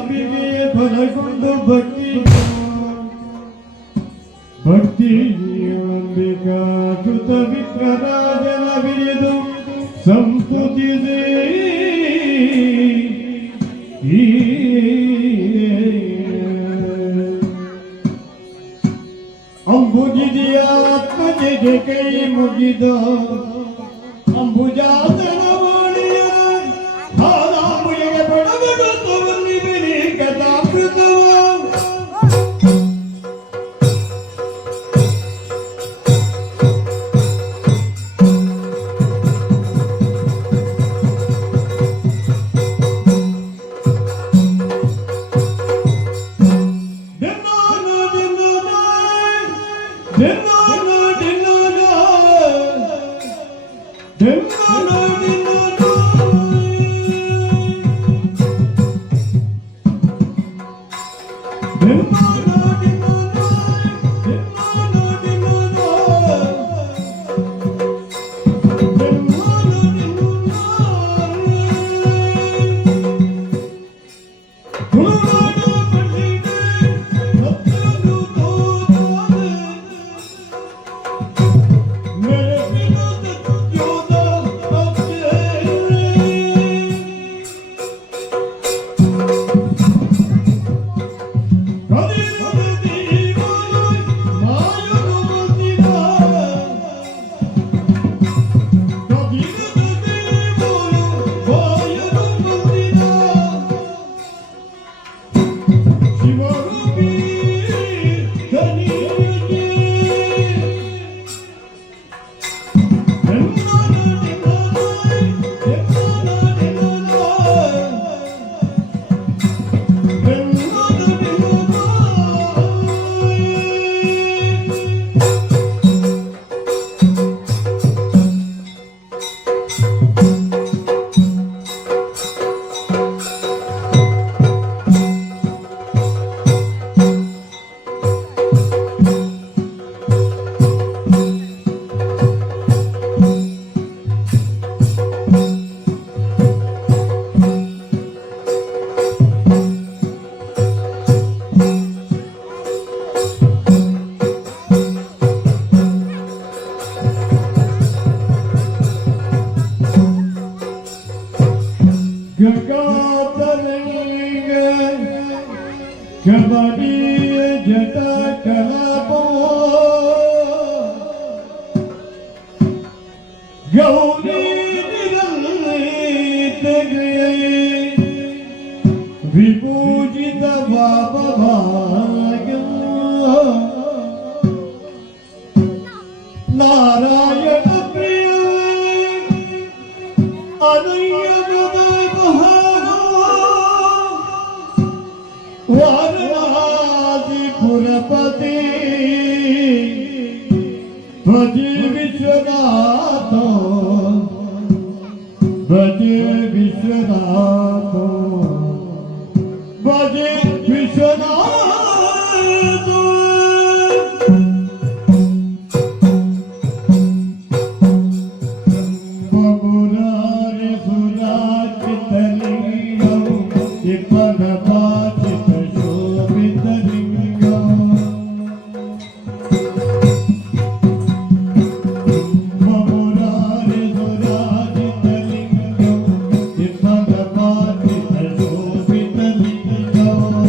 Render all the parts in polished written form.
ವಿದ್ಯಾಂಬಿಗೆ ಬಲಗೊಂಡು ಭಕ್ತಿ ಅಂಬಿಕಾ ಕೃತ ವಿಕ್ರರಾಜನ ಬಿರಿದು ಸಂಸ್ತುತಿಸಿ ಅಂಬುಜಿದಿಯ ಆತ್ಮಜೆಗೆ ಕೈ ಮುಗಿದ ಅಂಬುಜಾತನ ವಾಣಿಯ ಹಾಲಾಂಬುಜೆಗೆ ಬಡಬಡುತ್ತ ಬಂದಿಬಿರಿ ಕಥಾಮೃತವ ವಿಪೂಜಿತ ಭಾಗ ನಾರಾಯಣ ಪ್ರಿಯ ವಾರಣಾಸಿಪುರಪತಿ ಭಜೆ ವಿಶ್ವನಾಥ ಭಜೆ ವಿಶ್ವನಾಥ ಭಜೆ ವಿಶ್ವನಾಥ ಮುರಾರಿ ಸುರಾಚಿತಲಿಂಗಂ ವಿಪದಪಾಚಿತ ಶೋಭಿತಲಿಂಗಂ ಮುರಾರಿ ಸುರಾಚಿತಲಿಂಗಂ ವಿಪದಪಾಚಿತ ಶೋಭಿತಲಿಂಗಂ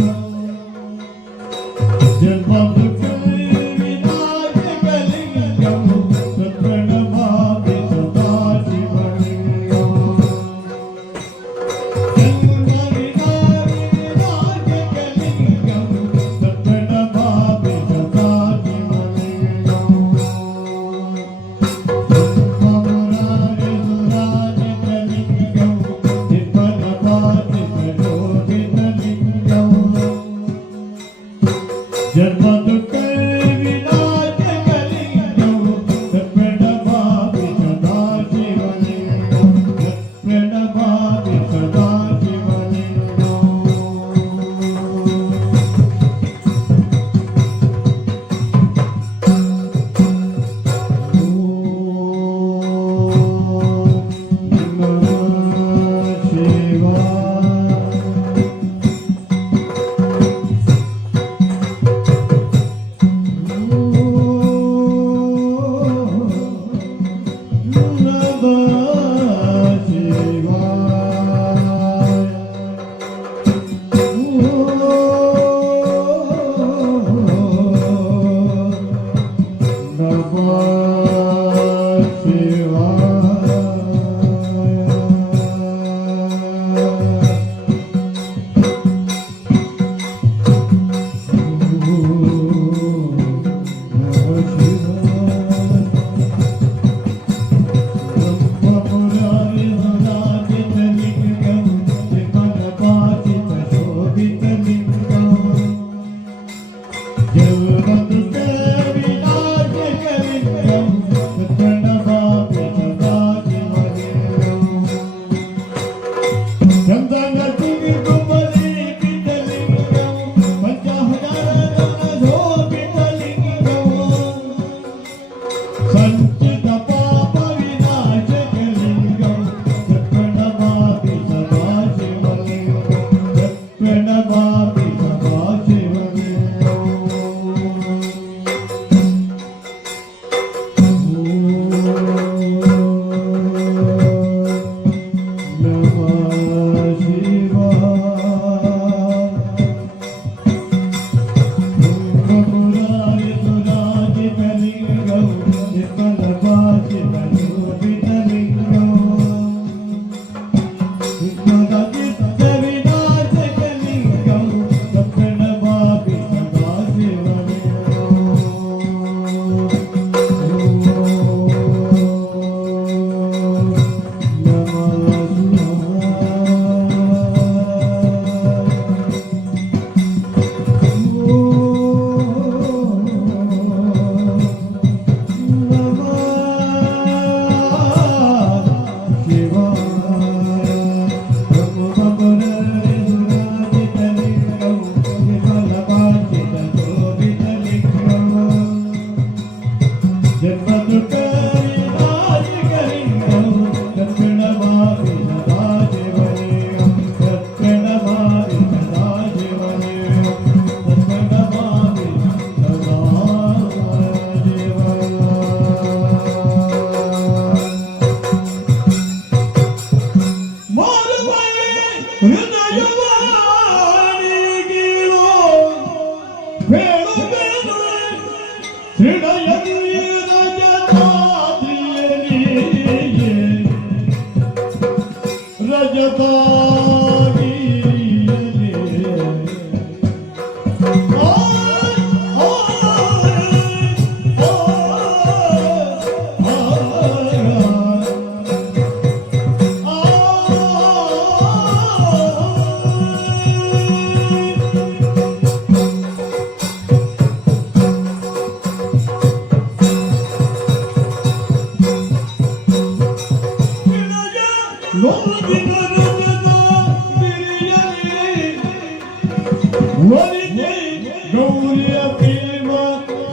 ಗೌರಿಯ ಪ್ರೇಮ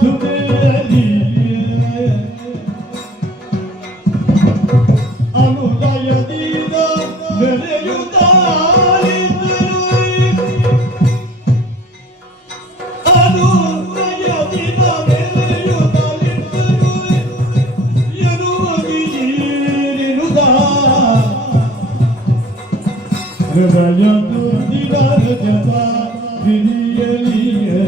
ಸುತೆಯಲ್ಲಿ ಅನುದಯದಿಂದ ಬೆಳೆಯುತ್ತಾರಿದ್ದರು ಅನುದಯದಿಂದ ಬೆಳೆಯುತ್ತಾರಿದ್ದರು ಎನ್ನುವುದಿರುವುದ ಹೃದಯ ದುರ್ದಿನ ಜತ ಹಿರಿಯಲಿಯೇ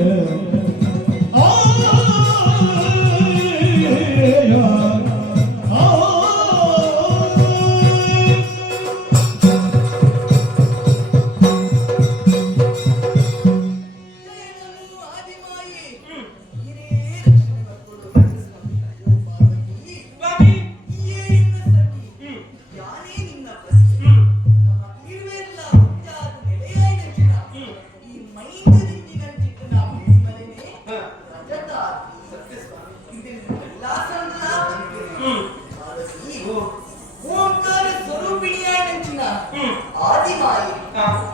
ఆదిమాయి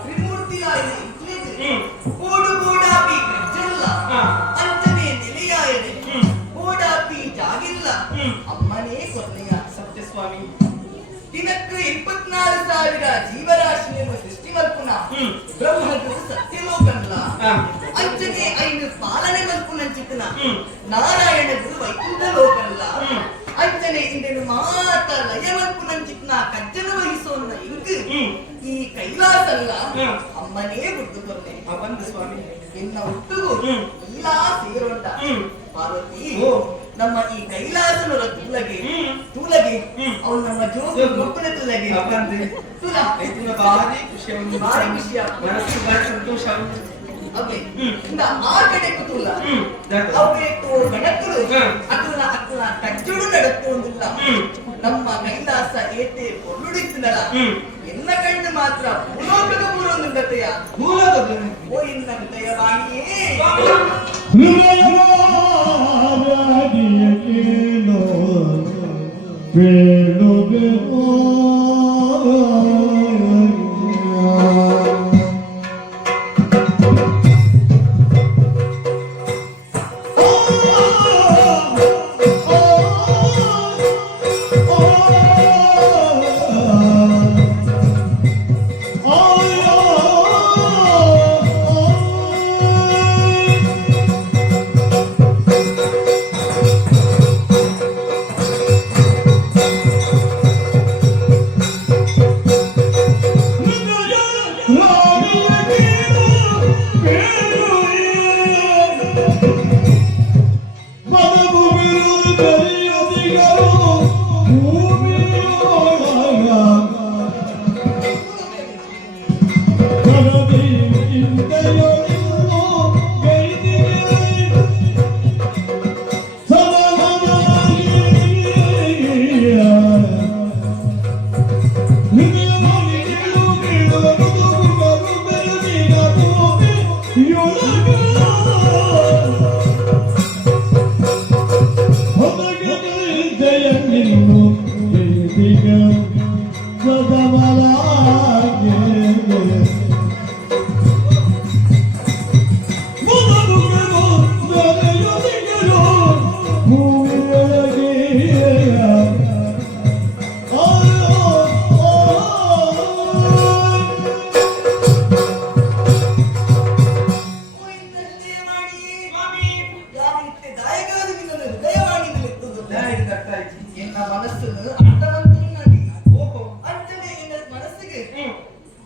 త్రిమూర్తి కోడు గోడాపి గజ్జల్ల అంచనే నిలయాయని గోడాపి ಜಾಗಿಲ್ಲ ಅಮ್ಮನೇ ಕೊನೆಯ ಸತ್ಯಸ್ವಾಮಿ ದಿನಕ್ಕೆ 24,000 ಜೀವರಾಶಿಯನ್ನು ಸೃಷ್ಟಿ ಮಲ್ಪುನ ಬ್ರಹ್ಮನು ಸತ್ಯಲೋಕನ್ಲ ಅಂಚನೆ ಐನು ಪಾಲನೆ ಮಲ್ಪುನ ಚಿತ್ತನ ನಾರಾಯಣದು ವೈಕುಂಠ ಲೋಕನ್ಲ ಅಂಚನೆ ಇಂದೆನು ಮಾತ ಲಯ ಮಲ್ಪುನ ಚಿತ್ತನ ಕಜ್ಜನ ವಹಿಸೋನ್ನ ಇಂಕ್ ಈ ಕೈಲಾಸಲ್ಲ ಅಮ್ಮನೇ ಗುಡ್ಡು ಕೊನೆ ಅವಂದ ಸ್ವಾಮಿ ಎನ್ನ ಹುಟ್ಟುಗು ಇಲ್ಲ ಸೇರೋಂಡ ಪಾರ್ವತಿ ನಮ್ಮ ಈ ಕೈಲಾಸನರ ತುಲಗೆ ಅವ್ನು ನಮ್ಮ ಜೋಗ ಗೊಬ್ಬರ ತುಲಗೆ ತುಲ ಭಾರಿ ಖುಷಿ ಮನಸ್ಸು ಭಾರಿ ಸಂತೋಷ ಅವೇ ಇಂದ ಆ ಕಡೆ ಕುತೂಲ ಅವೇ ತೋ ಗಣಕರು ಅಕ್ಕಲ ಕಜ್ಜುಡು ನಡತ್ತೋಂದಿಲ್ಲ ನಮ್ಮ ಕೈಲಾಸ ಏತೆ பொருளுಡಿತ್ತನಲ್ಲ ಎನ್ನ ಕಣ್ಣು ಮಾತ್ರ ಭೂಲೋಕದ ಪೂರ್ವೊಂದುಂಡತೆಯ ಭೂಲೋಕದ ಓ ಇನ್ನ ಹೃದಯವಾಣಿಯೇ ಹೃದಯವಾಣಿಯ ಕೇಳು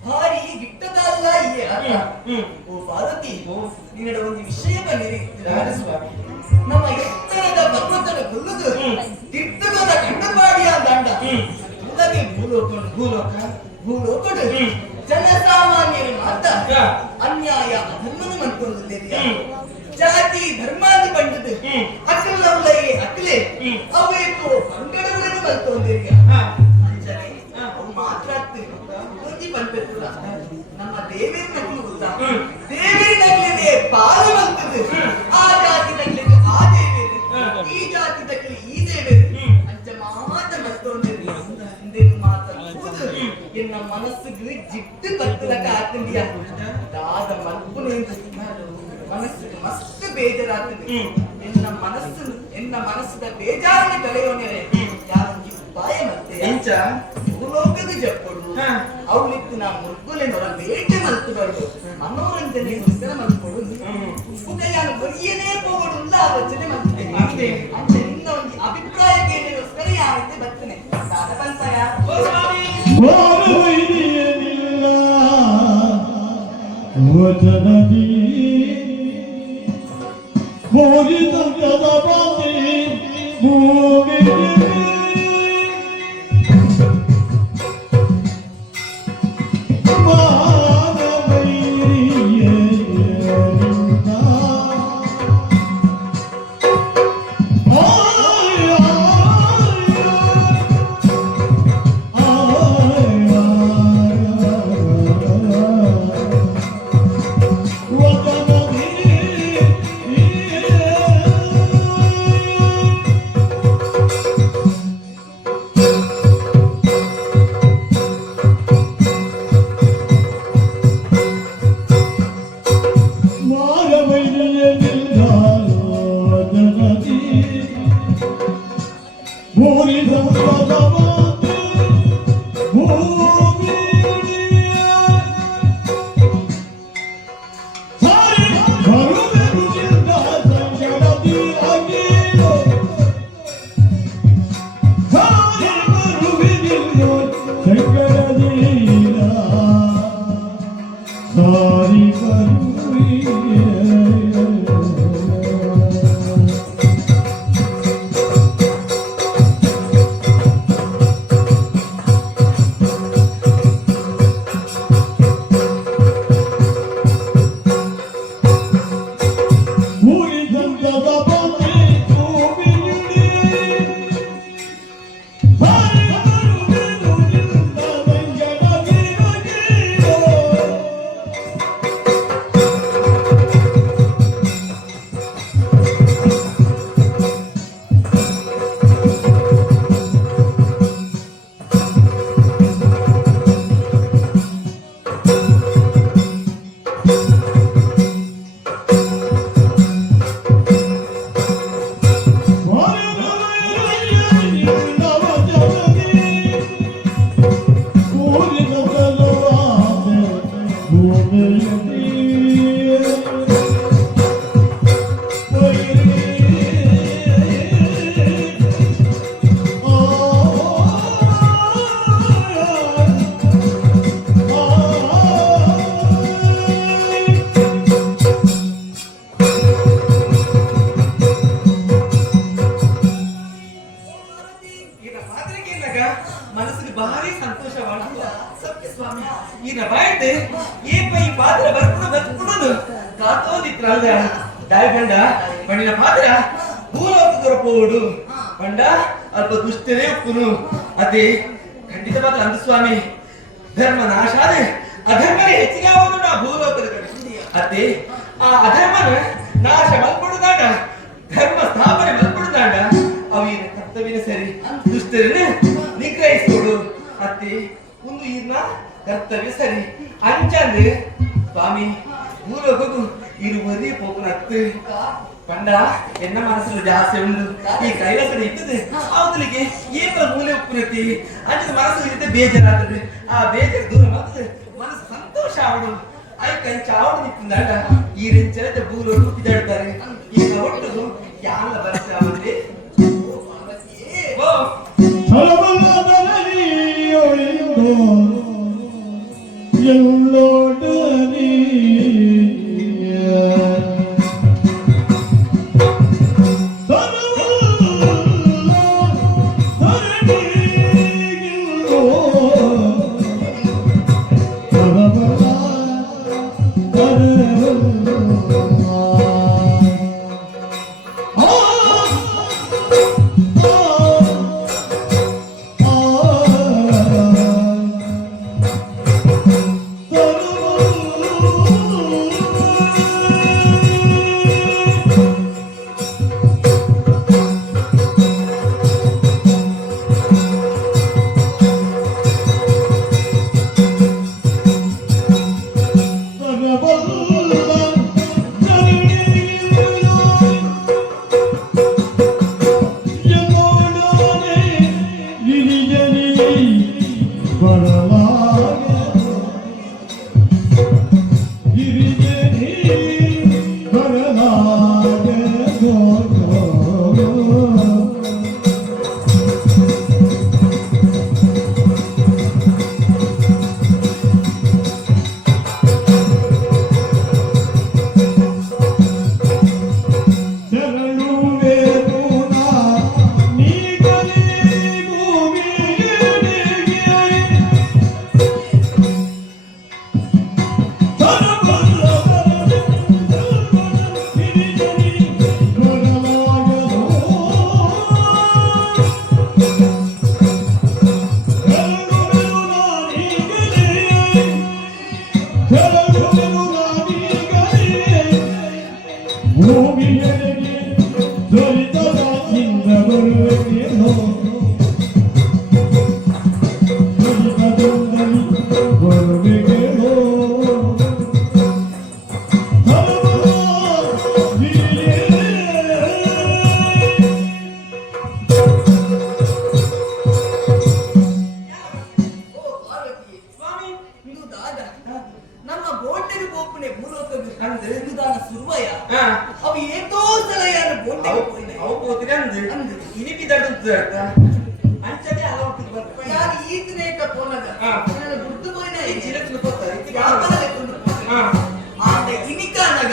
ಭಾರಿ ಗಿಟ್ಟದಲ್ಲ ಇಯೇ ಅಲ್ಲ ಓ ಪಾರ್ವತಿ ನಿನ್ನಡ ಒಂದು ವಿಷಯ ಬಂದಿರಿ ಸ್ವಾಮಿ ನಮ್ಮ ಎತ್ತರದ ಭಗವಂತನ ಕೊಲ್ಲುದು ತಿರ್ತುಗದ ಕಂಡಪಾಡಿಯ ದಂಡ ಅಲ್ಲದೆ ಭೂಲೋಕ ಭೂಲೋಕಡು ಜನಸಾಮಾನ್ಯರು ಮಾತ್ರ ಅನ್ಯಾಯ ಅಧರ್ಮನ ಮಂತ್ಕೊಂದು ಜಾತಿ ಧರ್ಮ ಅಂತ ಬಂದದ್ದು ಅಕ್ಕಲವಲಗೆ ಅಕ್ಕಲೆ ಅವೇಕೋ ಪಂಗಡಗಳನ್ನು ಮಂತ್ಕೊಂದಿರಿಯ ಅವು ಮಾತ್ರ ಬಂದಿಲ್ಲ ನಮ್ಮ ದೇವಿ ನಗಲು ಗೊತ್ತಾ ದೇವಿ ನಗಲಿದೆ ಪಾಲು ಬಂತದ್ದು ಆ ಜಾತಿ ನಗಲಿದೆ ಆ ದೇವಿ ಈ ಜಾತಿ ನಗಲಿ ಈ ದೇವಿ ಅಂಚ ಮಾತ ಮತ್ತೊಂದಿರಲಿ ಹಿಂದೇನು ಮಾತಾಡುವುದು ಎನ್ನ ಮನಸ್ಸಿಗೆ ಜಿಟ್ಟು ಕತ್ತಲಕ ಆಗ್ತಿದೆಯಾ ದಾದ ಮಲ್ಪುನು ಮನಸ್ಸಿಗೆ ಮಸ್ತ್ ಬೇಜಾರಾಗ್ತದೆ ಎನ್ನ ಮನಸ್ಸಿನ ಬೇಜಾರನ್ನು ಕಳೆಯೋಣರೆ ಯಾರೊಂದು ಉಪಾಯ ಮತ್ತೆ ಭೂಲೋಕದ ಜಪ್ಪಡು ಅವಳಿತ್ತು ನಾ ಮುರ್ಗುಲೆನೊರ ಬೇಟೆ ಮಲ್ತುಬಾರ್ದು ಮನೋರಂಜನೆಗೋಸ್ಕರ ಮಲ್ಕೊಡು ಉದಯಾನು ಬರಿಯನೇ ಹೋಗೋಡುಲ್ಲ ಆಲೋಚನೆ ಮಾಡ್ತೇನೆ ಅಂತ ನಿನ್ನ ಒಂದು ಅಭಿಪ್ರಾಯ ಕೇಳಿಗೋಸ್ಕರ ಯಾವತ್ತೆ ಬರ್ತೇನೆ ಸಾಧ ಬಂತಾಯ ವಚನದಿ ಮೋದಿತಂಕದ ಬಾತಿ ಭೂಮಿಗೆ ಮನಸ್ಸಿಗೆ ಭಾರಿ ಸಂತೋಷವಾಗುವ ಸತ್ಯ ಸ್ವಾಮಿ ಈಗ ಬಾಯ್ದೆ ಏಪ ಈ ಪಾತ್ರ ಬರ್ಕೊಂಡು ಕಾತೋದಿತ್ರಲ್ಲ ದಾಯ್ ಬಂಡ ಬಣ್ಣಿನ ಪಾತ್ರ ಭೂಲೋಕದೊರ ಪೋಡು ಬಂಡ ಅಲ್ಪ ದುಷ್ಟನೇ ಒಪ್ಪುನು ಅದೇ ಖಂಡಿತವಾದ ಅಂದ ಸ್ವಾಮಿ ಧರ್ಮ ನಾಶ ಆದ್ರೆ ಅಧರ್ಮನೇ ಹೆಚ್ಚಿಗೆ ಆಗೋದು ನಾ ಭೂಲೋಕದ ಕಡೆ ಅದೇ ಆ ಅಧರ್ಮನ ನಾಶ ಮಲ್ಪಡುದಾಡ ಧರ್ಮ ಸ್ಥಾಪನೆ ಮಲ್ಪಡುದಾಡ ಅವಿನ ಕರ್ತವ್ಯನ ಸರಿ ದುಷ್ಟರನ್ನ ನಿಗ್ರಹಿಸೋಡು ಅತ್ತೆ ಒಂದು ಇರ್ನ ಕರ್ತವ್ಯ ಸರಿ ಅಂಚಂದು ಸ್ವಾಮಿ ಭೂಲೋಕಕ್ಕೂ ಇರುವದೇ ಪೋಪನತ್ತು ಪಂಡ ಎನ್ನ ಮನಸ್ಸಲ್ಲಿ ಜಾಸ್ತಿ ಉಂಡು ಈ ಕೈಲಾಸದ ಇಟ್ಟದೆ ಅವತಲಿಗೆ ಏಕ ಮೂಲೆ ಉಪ್ಪುನತಿ ಅಂಚದ ಮನಸ್ಸು ಇರುತ್ತೆ ಬೇಜಾರಾಗ್ತದೆ ಆ ಬೇಜಾರು ದೂರ ಮಾಡ್ತದೆ ಮನಸ್ಸು ಸಂತೋಷ ಆವಡು ಐ ಕಂಚ ಆವಡು ನಿಂತಾಗ ಈ ರೆಂಚಲದ ಭೂಲೋಕ ಇದಾಡ್ತಾರೆ ಈಗ ಒಟ್ಟು ಯಾನ ಬರತ್ತೆ ಅವತ್ತೆ ಓ ಓ ಪಾರ್ವತಿ, ಸ್ವಾಮಿ ಇಂದುದಾದ ನಮ್ಮ ಬೋಟೆಗೆ ಬೋಪುನೆ ಭೂಲೋಕದ ಅಂದ್ರೆ? ಇಂದುದಾನ ಸುರ್ವಯ ಹಾ ಅವು ಏತೋ ಸಲಯಾನ ಬೋಟೆಗೆ போயினே ಅವು ಹೋದ್ರೆ ಅಂದು ಅಂದು. ಇನಿಪಿ ದಡ್ದು ಅಂಚನೆ ಅಲವಟ್ಟು ಬರ್ತಾರೆ ಯಾರು ಈತನೇಕ ಪೋನಗ ಹಾ. ನನ್ನ ಗುರ್ತು போயினே ಈ ಚಿರತ್ನ ಕೊಡ್ತಾರೆ ಯಾವಲೆ ಕೊಂಡು ಹಾ ಆದ ಇನಿಕಾನಗ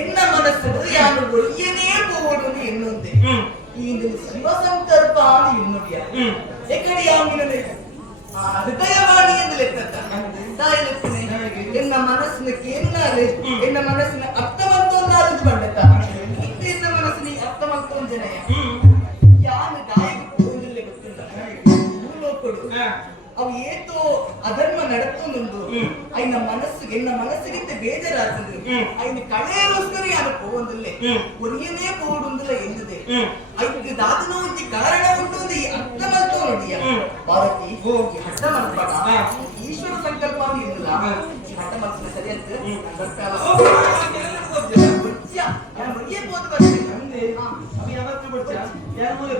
ಎನ್ನ ಮನಸ್ಸು ಯಾನು ಒಯ್ಯನೇ போடுன்னு ಎನ್ನುಂದೆ இந்த சிவசங்கற்பம் என்னுடைய எக்கடி ஆமினே ಹೃದಯವಾಣಿ ಎಂದು ಲೆಕ್ಕತ್ತ ತಾಯಿಲೆಪ್ಪನೆ ಎನ್ನ ಮನಸ್ಸಿನ ಕೇನುನಾಲೆ ಎನ್ನ ಮನಸ್ಸಿನ ಅರ್ಥವಂತೊಂದಾದ ಬಂಡತ ಎನ್ನ ಮನಸ್ಸಿನ ಅರ್ಥವಂತೊಂಜನೆಯ ಯಾನು ಗಾಯಕ ಹೋಗಿಲ್ಲ ಗೊತ್ತಿಲ್ಲ ಭೂಲೋಕಡು ಅವು ಏತೋ ಅಧರ್ಮ ನಡತೊಂದು ಐನ ಮನಸ್ಸಿಗೆ ಎನ್ನ ಮನಸ್ಸಿಗಿಂತ ಬೇಜಾರಾಗ್ತದೆ ಐನ ಕಳೆಯೋಸ್ಕರ ಯಾರು ಹೋಗಂದಿಲ್ಲೆ ಒರಿಯನೇ ಹೋಗುಂದಿಲ್ಲ ಎಂದಿದೆ ಐದು ದಾದನೋ ಒಂದು ಕಾರಣ ಉಂಟು ಒಂದು ಈ ಅರ್ಥ ಮಾಡ್ತೋ ನೋಡಿಯ ಭಾರತಿ ಹೋಗಿ ಹಠ ಮಾಡ್ಬೇಡ ಈಶ್ವರ ಸಂಕಲ್ಪ ಏನಿಲ್ಲ ಈ ಹಠ ಮಾಡ್ತೀನಿ ಸರಿ ಅಂತ ಬರ್ತಾಳ ನಾನು ಒರಿಯೇ ಹೋದ ಬರ್ತೀನಿ ಅವಿ ಯಾವತ್ತು ಬಿಡ್ತೀರಾ ಯಾರ ಮೂಲೆ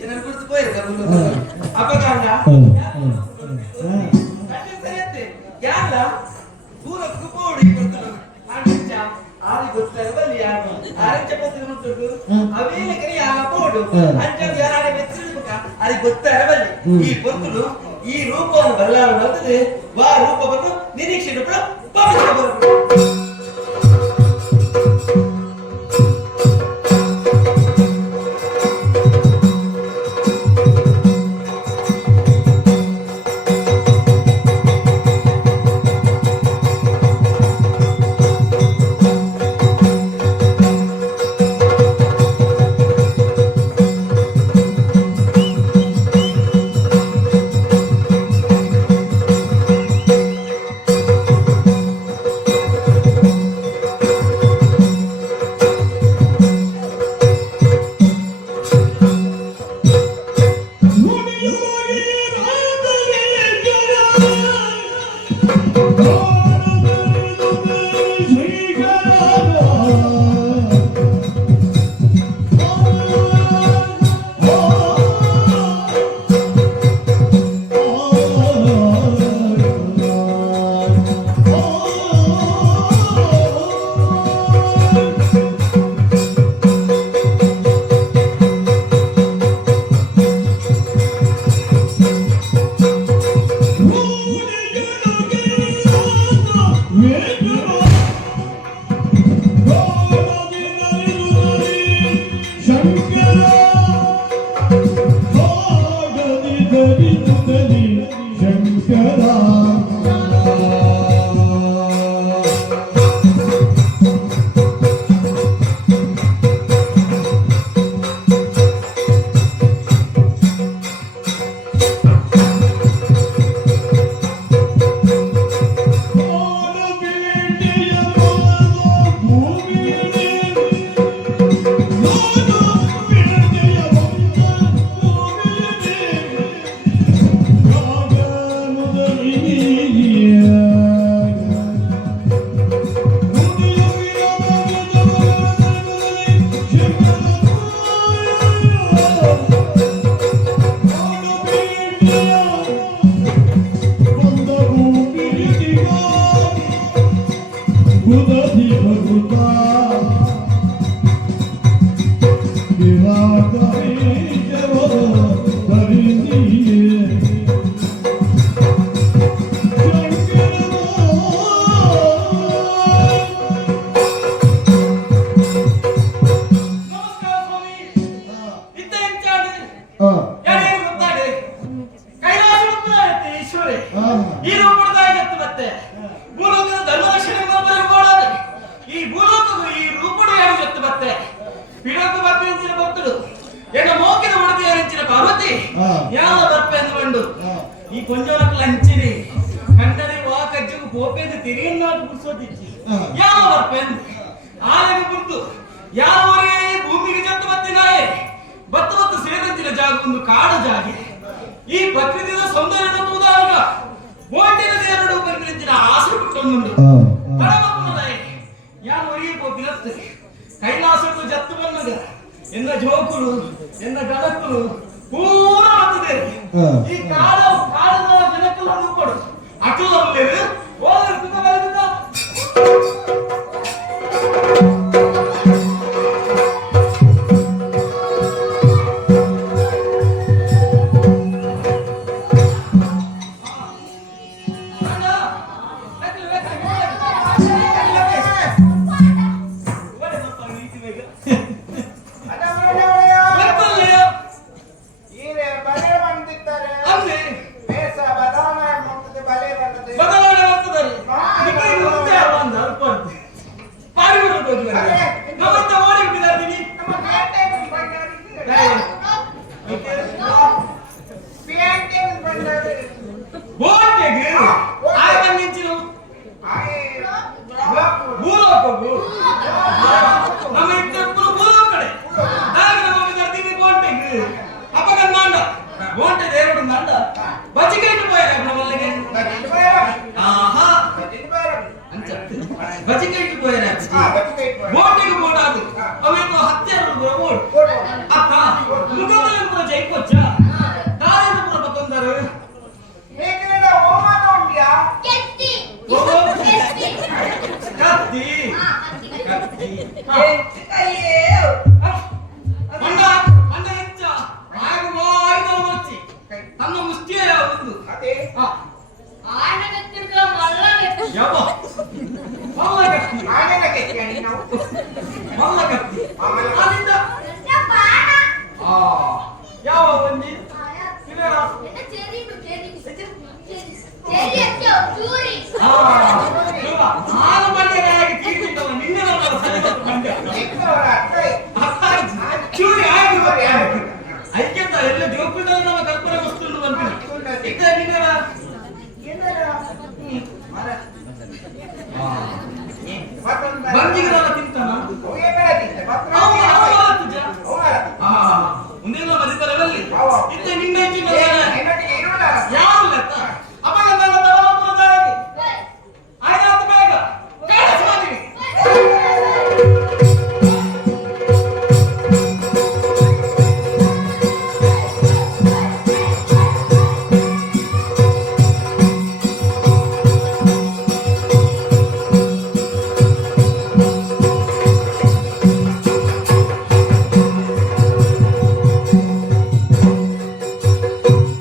ಏನಾದ್ರು ಕುರಿತು ಹೋಯ್ತಾ ಅಪಗಾಂಡ ಯಾರ ದೂರಕ್ಕೂ ಬೋಡಿ ಕೊಡ್ತಾರೆ ಅಂಚ ಆರಿ ಗೊತ್ತಾರೆ ಬಲ್ಲಿ ಯಾರು ಆರಂಚ ಪತ್ರ ಮುಟ್ಟುದು ಅವೇನ ಕರಿ ಆ ಬೋಡು ಅಂಚ ಯಾರ ಬೆತ್ತಿರಬೇಕ ಅಲ್ಲಿ ಗೊತ್ತಾರೆ ಬಲ್ಲಿ ಈ ಪೊತ್ತುಲು ಈ ರೂಪವನ್ನು ಬದಲಾವಣೆ ಬರ್ತದೆ ವಾ ರೂಪವನ್ನು ನಿರೀಕ್ಷೆ ಪವಿತ್ರ ಬರ್ತದೆ ಬರ್ತಿ ಹಾ. ಯಾವ ಬರ್ಪೆ ಅಂದ್ಕೊಂಡು ಹಾ. ಈ ಕೊಂಜೋನಕ್ಕೆ ಲಂಚಿನಿ ಕಂಡನೆ ವಾ ಕಜ್ಜು ಗೋಪೆದು ತಿರಿಯನ್ನಾಟ ಬಿಡಿಸೋದಿಚ್ಚಿ ಹಾ. ಯಾವ ಬರ್ಪೆ ಅಂದ್ ಆನೆಗೆ ಬಿಟ್ಟು ಯಾವರೇ ಭೂಮಿಗೆ ಜತ್ತು ಬತ್ತಿನಾಯೆ ಬತ್ತು ಸೇರಂತಿನ ಜಾಗ ಒಂದು ಕಾಡು ಜಾಗೆ ಈ ಪ್ರಕೃತಿಯ ಸೌಂದರ್ಯ ತೂದಾಗ ಓಟಿನ ಎರಡು ಬರಿಗಿನ ಆಸೆ ಬಿಟ್ಟೊಂದು ತಡಮಕ್ಕನಾಯೆ ಯಾರು ಒರಿಯೇ ಹೋಗಿರತ್ತೆ ಕೈಲಾಸಕ್ಕೂ ಜತ್ತು ಬಂದಾಗ ಎನ್ನ ಜೋಕುಲು ಎನ್ನ ಗಣಕುಲು ಪೂರ ಬರ್ತದೆ ಈ ಕಾಡದ ಜನಕಲ್ಲ ಕೊಡು ಅಕಲ್ಲ ಓದಿರ್ತಿದ್ದ ಬರೆದಿದ್ದ ಐಕ್ಯತ ಎಲ್ಲ ಜೋಪಿದ ನಮ್ಮ ಕಲ್ಪನೆ ವಸ್ತುಂಡು ಬಂತು ಇತ್ತ ನಿನ್ನ ಬಂದಿಗರ ತಿಂತಾನ ಮುಂದಿನ ಮದಿಪರದಲ್ಲಿ ಇತ್ತ ನಿನ್ನ ಹೆಚ್ಚಿನ ಯಾವ ಲೆಕ್ಕ ಅವಾಗ ನನ್ನ ತಡವಾಗುವುದಾಗಿ ಆಯ್ತು ಬೇಗ ಕಾಣಿಸ್ಮಾಡಿ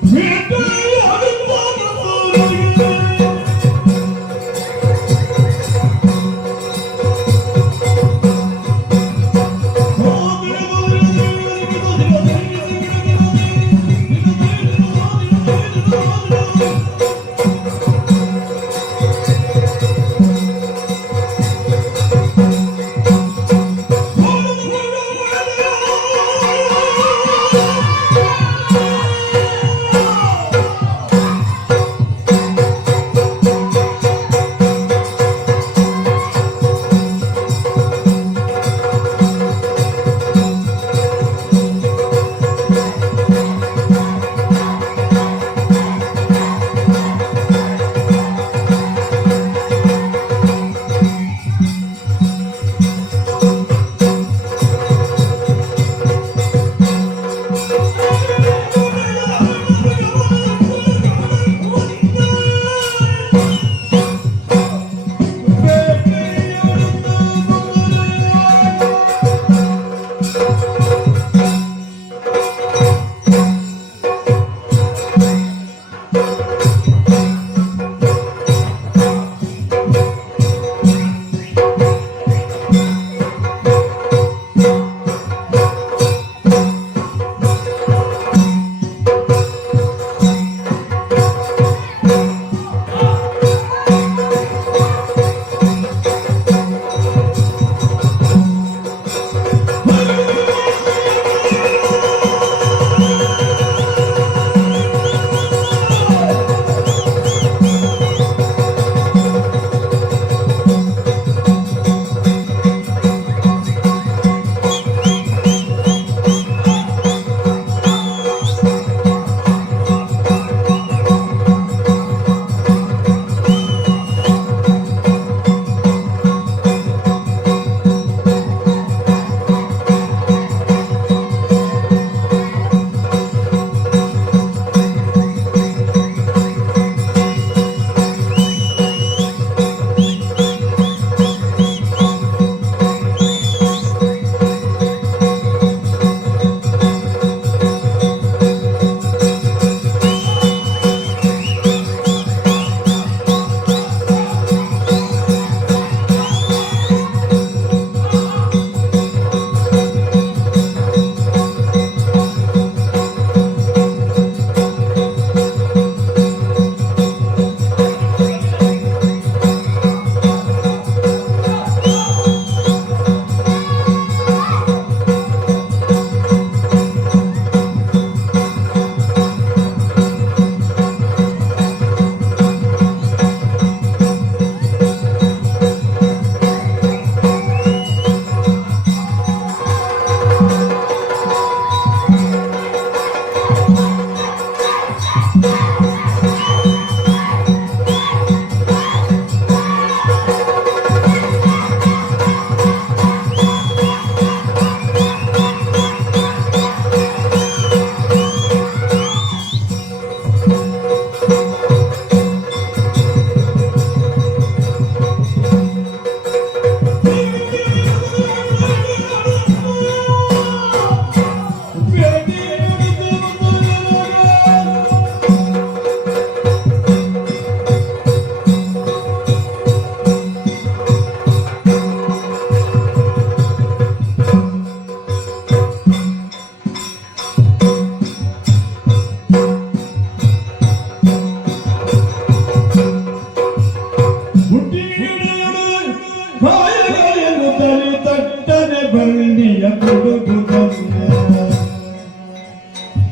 Victory!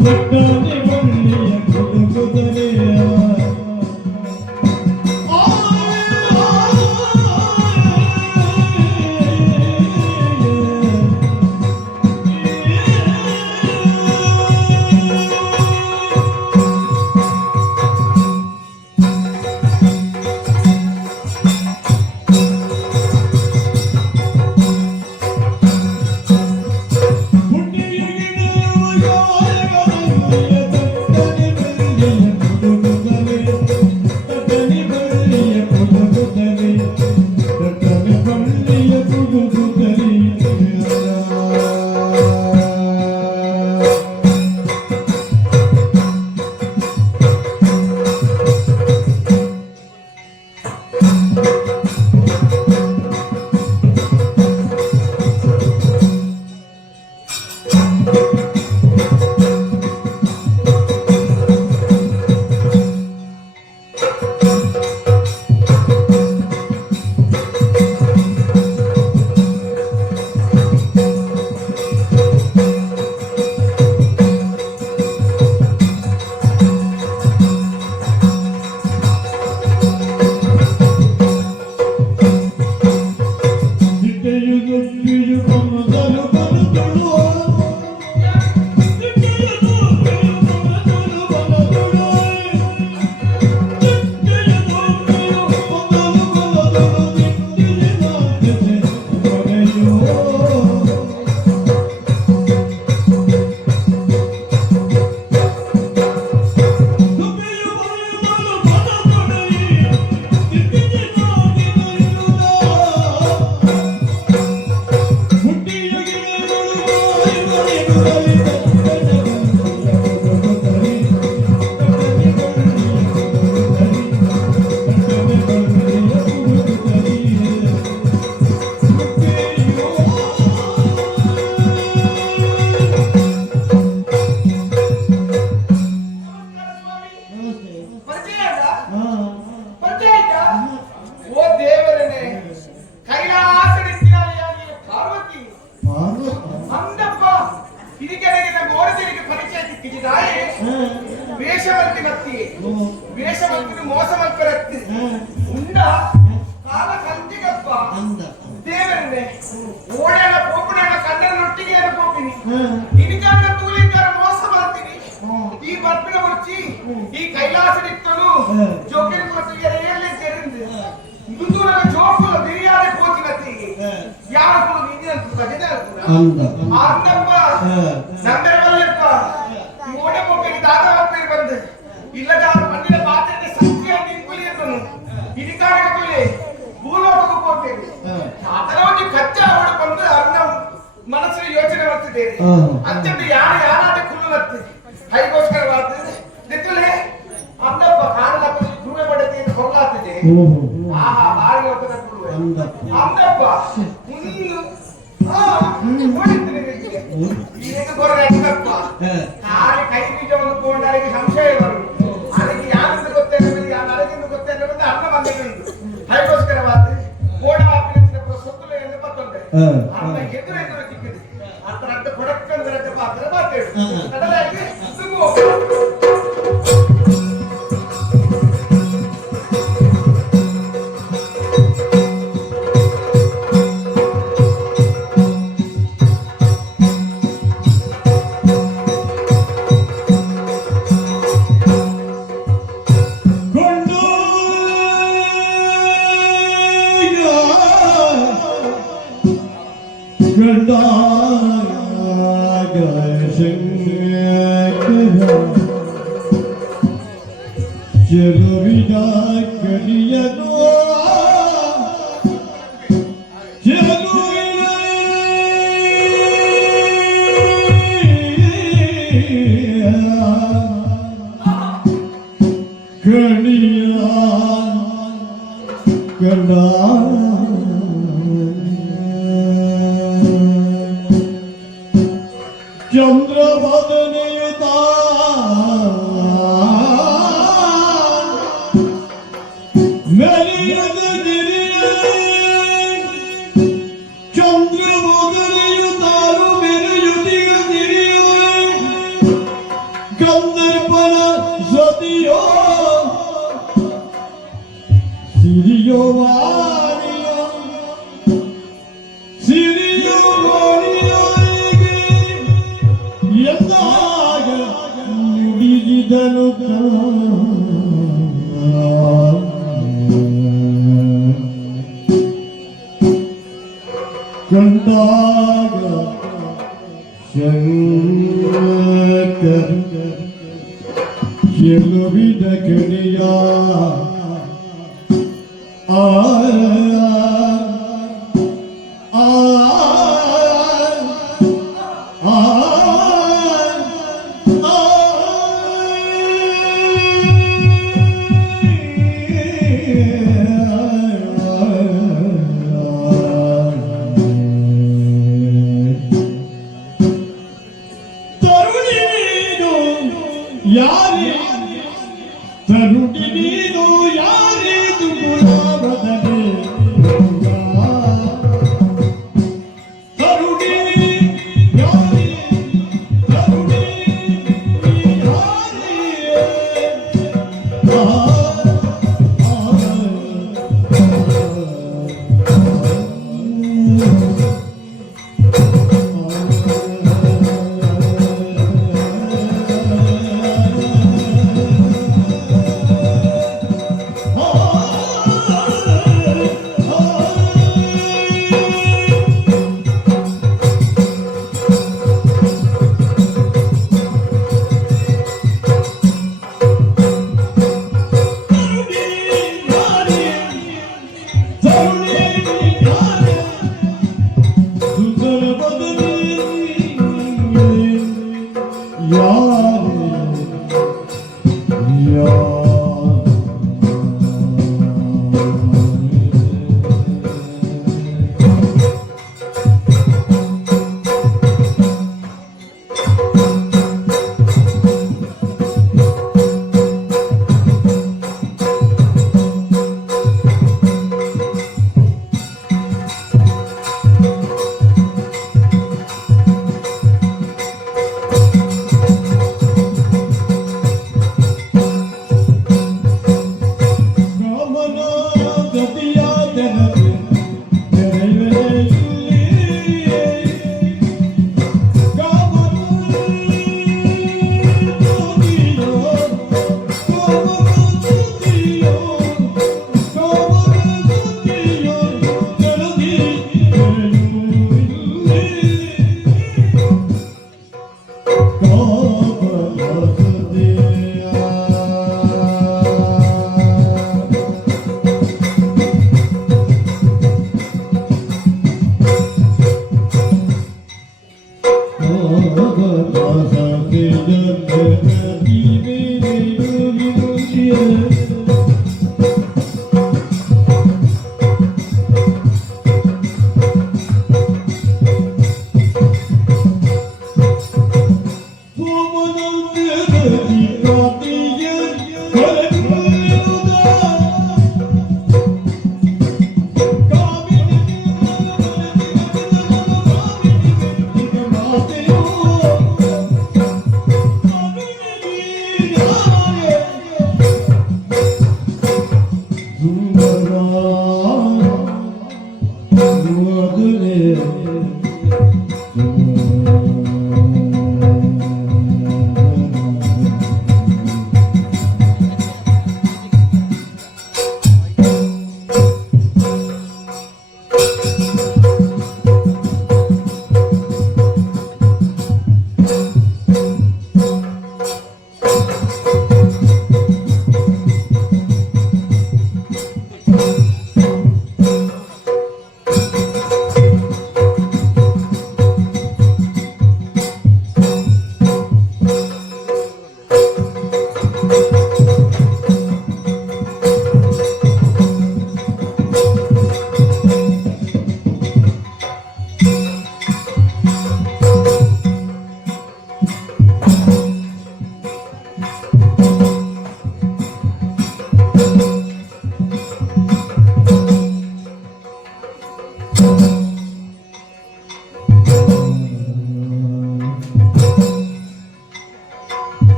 ಪಟ್ಟನೆ ಬಳ್ಳಿಯ ಕುದುರೆಯ ಓ ದೇವರನೇ ಕೈಲಾಸಡಿಸಿಯಾಗಿ ಪಾರ್ವತಿ ಅಂದಪ್ಪ ಹಿರಿಕೆರೆಗಿನ ಗೋಡತಿರಿಗೆ ಪರಿಚಯ ಸಿಕ್ಕಿದ್ದಾಯೆ ವೇಷವಂತಿ ಮತ್ತಿಗೆ ವೇಷವಂತಿನ ಮೋಸ ಮಕ್ಕಳತ್ತಿ ಉಂಡ ಕಾಲ ಕಂತಿಗಪ್ಪ ದೇವರನ್ನೇ ಓಡಾಡ ಪೋಪುಡಾಡ ಕಣ್ಣನೊಟ್ಟಿಗೆ ಅನುಕೋಪಿನಿ ಹಿರಿಕಣ್ಣ ತೂಲಿದ್ದಾರ ಮೋಸ ಮಾಡ್ತೀನಿ ಈ ಬರ್ಪಿನ ಮುಚ್ಚಿ ಈ ಕೈಲಾಸಡಿತ್ತನು ಜೋಕಿನ ಕೊಟ್ಟಿಗೆ ಎಲ್ಲಿ ತೆರೆದು ಮುಂದೂರ ಜೋಕುಲ ಬಿರಿಯಾದ ಕೋಚಿನತ್ತಿಗೆ ಯಾರ ಕುಳು ನಿಂತ ಭಜನೆ ಅಂದಪ್ಪ ನಂದರವಲ್ಲಪ್ಪ ಓಡೆ ಹೋಗಿ ದಾದ ಹೋಗ್ತಾರೆ ಬಂದು ಇಲ್ಲದ ಮಣ್ಣಿನ ಪಾತ್ರೆಗೆ ಸತ್ಯ ನಿಂಕುಲಿ ಅಂತನು ಹಿರಿಕಾರಕುಲಿ ಭೂಲೋಕಕ್ಕೆ ಹೋಗ್ತೇವೆ ಅದರೊಂದು ಕಚ್ಚಾ ಅವಳು ಬಂದು ಅನ್ನ ಮನಸ್ಸಿನ ಯೋಚನೆ ಮಾಡ್ತಿದ್ದೇನೆ ಅಂಚಂದು ಯಾರಾದ ಕುಲ್ಲತ್ತೆ ಹೈಗೋಸ್ಕರವಾದ ನಿತ್ತುಲೆ ಅಂದಪ್ಪ ಕಾಣಲಪ್ಪ ಧೂಮೆ ಮಾಡತ್ತೆ ಹೊರಲಾಗ್ತಿದೆ ಆಹಾ ಬಾರಿ ಹೋಗದ ಕುಳುವೆ ಅಂದಪ್ಪ ಈಗ ಗೊರಗಪ್ಪ ಕಾಲಿ ಕೈ ಬೀಜವನ್ನು ಕೊಂಡಾರಿಗೆ ಸಂಶಯ ಬರು ಅದಕ್ಕೆ ಯಾರಿಂದ ಗೊತ್ತೇನೆ ನನಗಿಂದ ಗೊತ್ತೇನೆ ಅನ್ನ ಬಂದಿದ್ದು ಹೈಗೋಸ್ಕರವಾದ ಕೋಣ ಹಾಕಿನ ಸೊತ್ತುಲೆ ಎಂದು ಬರ್ತಂತೆ ಅನ್ನ ಎದುರು ಸಿಕ್ಕಿದೆ ಆ ತರ ಕೊಡಕ್ಕಂದ್ರೆ ಪಾತ್ರ ಮಾತೇಳು ಅದಲಾಗಿ ಕಂದರ್ಪನ ಸತಿಯೋ ಸಿರಿಯೋ ವಾಣಿಯೋ ಸಿರಿಯೋ ವಾಣಿಯೋರಿಗೆ ಎಂದಾಗ ನುಡಿದಿದನು ಕಂಡಾಗ ಶಂಕರ ಚೆಲುವಿದ ಗೆಳೆಯ ಆ ಆ ಆ ಯಾರೇ ತರುಡಿ ನೀನು ಯಾರೇದು ಗುಲಾಬದನೆ ತರುಡಿ ಯಾರೇ ತರುಡಿ ಯಾರೇ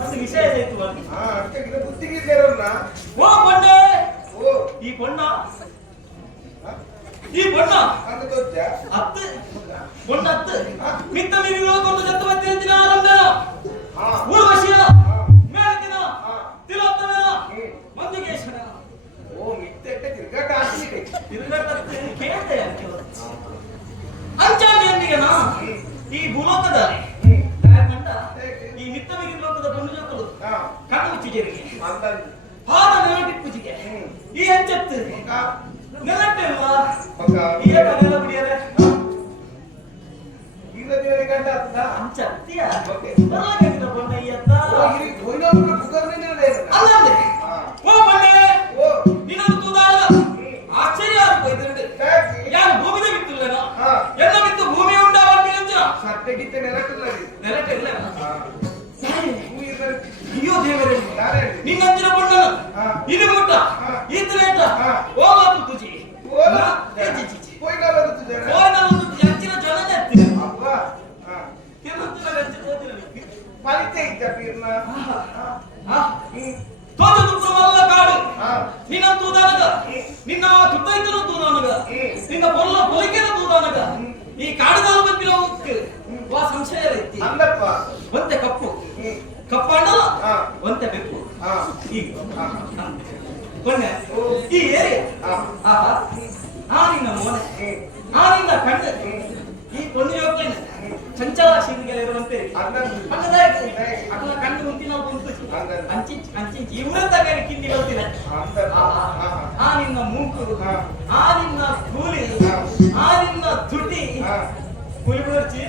ಅದು ವಿಷಯ ಆಯ್ತು ಅದು. ಅದಕ್ಕೆ ಬುದ್ಧಿಗಿದ್ದೇರಲ್ಲ. ಓ ಬಂಡೆ ಓ ಈ ಬಣ್ಣ ಈ ಬಣ್ಣ ಅದು ದೊಡ್ಡ ಅತ್ತು ಬಣ್ಣ ಅತ್ತು ಮಿತ್ತ ಮಿಗಿರೋ ಕೊಂಡು ಜತ್ತು ಮತ್ತೆ ದಿನ ಆರಂಭ ಊರ್ವಶಿಯ ಮೇಲಕಿನ ತಿಲೋತ್ತಮನ ಮಂಜುಗೇಶ್ವರ ಓ ಮಿತ್ತೆಟ್ಟ ತಿರುಗಾಟ ಆಗ್ತಿದೆ. ತಿರುಗಾಟ ಕೇಳ್ದೆ ಅಂಚಾಂದಿಯೊಂದಿಗೆನ ಈ ಭೂಲೋಕದ ಕಂಡ ಈ ಮಿತ್ತ ಮಿಗಿನ ಲೋಕದ ಬಂಡು ಜೋಕಲು ಕಣ್ಣು ಮುಚ್ಚಿಗೆರಿಗೆ ಪಾದ ನೆಲಟಿಪ್ಪುಜಿಗೆ ಈ ಅಂಚತ್ತು ನೆಲಟ್ಟೆಲ್ವಾ ಈ ಕಡೆಲ್ಲ ಬಿಡಿಯರೆ ಈಗ ದೇವರ ಗಂಡ ಅಂತ ಅಂಚತ್ತಿಯ ಓಕೆ ಬರಲಾಗಿನ ಬಣ್ಣ ಈ ಅತ್ತ ಓ ಇಲ್ಲಿ ಕೊಯ್ನವರ ಬುಗರ್ನಿಂದ ಇದೆ ಅಲ್ಲಂದೆ ಓ ಬಣ್ಣೆ ಓ ನೀನೊಂದು ತೂದಾಳ ಆಶ್ಚರ್ಯ ಆಗ್ತದೆ ಯಾರು ಭೂಮಿದ ಬಿತ್ತಿಲ್ಲನ ಎಲ್ಲ ಬಿತ್ತು ಭೂಮಿ ಉಂಟಾಗಿ ಅಂಜನ ಸತ್ತೆಗಿತ್ತೆ ನೆಲಟ್ಟಿಲ್ಲ ನೆಲಟಿಲ್ಲ ಅಯ್ಯೋ ದೇವರೇ ನಿನ್ನಂಚಿನ ಬಣ್ಣನ ಇದು ಮುಟ್ಟ ಈತನೇಟ ಓ ಮಾತು ತುಜಿ ಕೊಯ್ನವರ ತುಜೆ ಓನೊಂದು ಅಂಚಿನ ಜನನೇ ಹತ್ತಿರ ಅಬ್ಬಾ ತಿನ್ನಂಚಿನ ಅಂಚಿನ ಓದಿನ ಪರಿಚಯ ಇದ್ದ ಪೀರ್ನ ತೋಜದು ಪ್ರಮಲ್ಲ ಕಾಡು ನಿನ್ನ ತೂದಾನಗ ನಿನ್ನ ತುತ್ತೈತನ ತೂದಾನಗ ನಿನ್ನ ಪೊಲ್ಲ ಪೊಲಿಕೆನ ತೂದಾನಗ ಈ ಕಾಡುಗಾಲ ಬಂದಿರೋ ವಾ ಸಂಶಯ ರೀತಿ ಅಂದಪ್ಪ ಒಂತೆ ಕಪ್ಪು ಕಪ್ಪ ಅಂಡಲ್ಲ ಒಂತೆ ಬೆಕ್ಕು ಈಗ ಕೊನೆ ಈ ಏರಿಯಾ ನಿನ್ನ ಮೋನೆ ನಿನ್ನ ಕಣ್ಣ ಈ ಪೊಣ್ಣು ಯೋಗ್ಯನ ಚಂಚಲ ಶೀಲಿಗೆಲ್ಲ ಇರುವಂತೆ ಅದನ್ನ ಕಣ್ಣು ಮುಂತಿ ನಾವು ಬಂತು ಅಂಚಿ ಇವರಂತ ಕೈ ಕಿಂಡಿ ಬರ್ತಿಲ್ಲ ನಿನ್ನ ಮೂಕು ನಿನ್ನ ಕೂಲಿ ನಿನ್ನ ತುಟಿ ಕೂಲಿ ಬಿಡರ್ಚಿ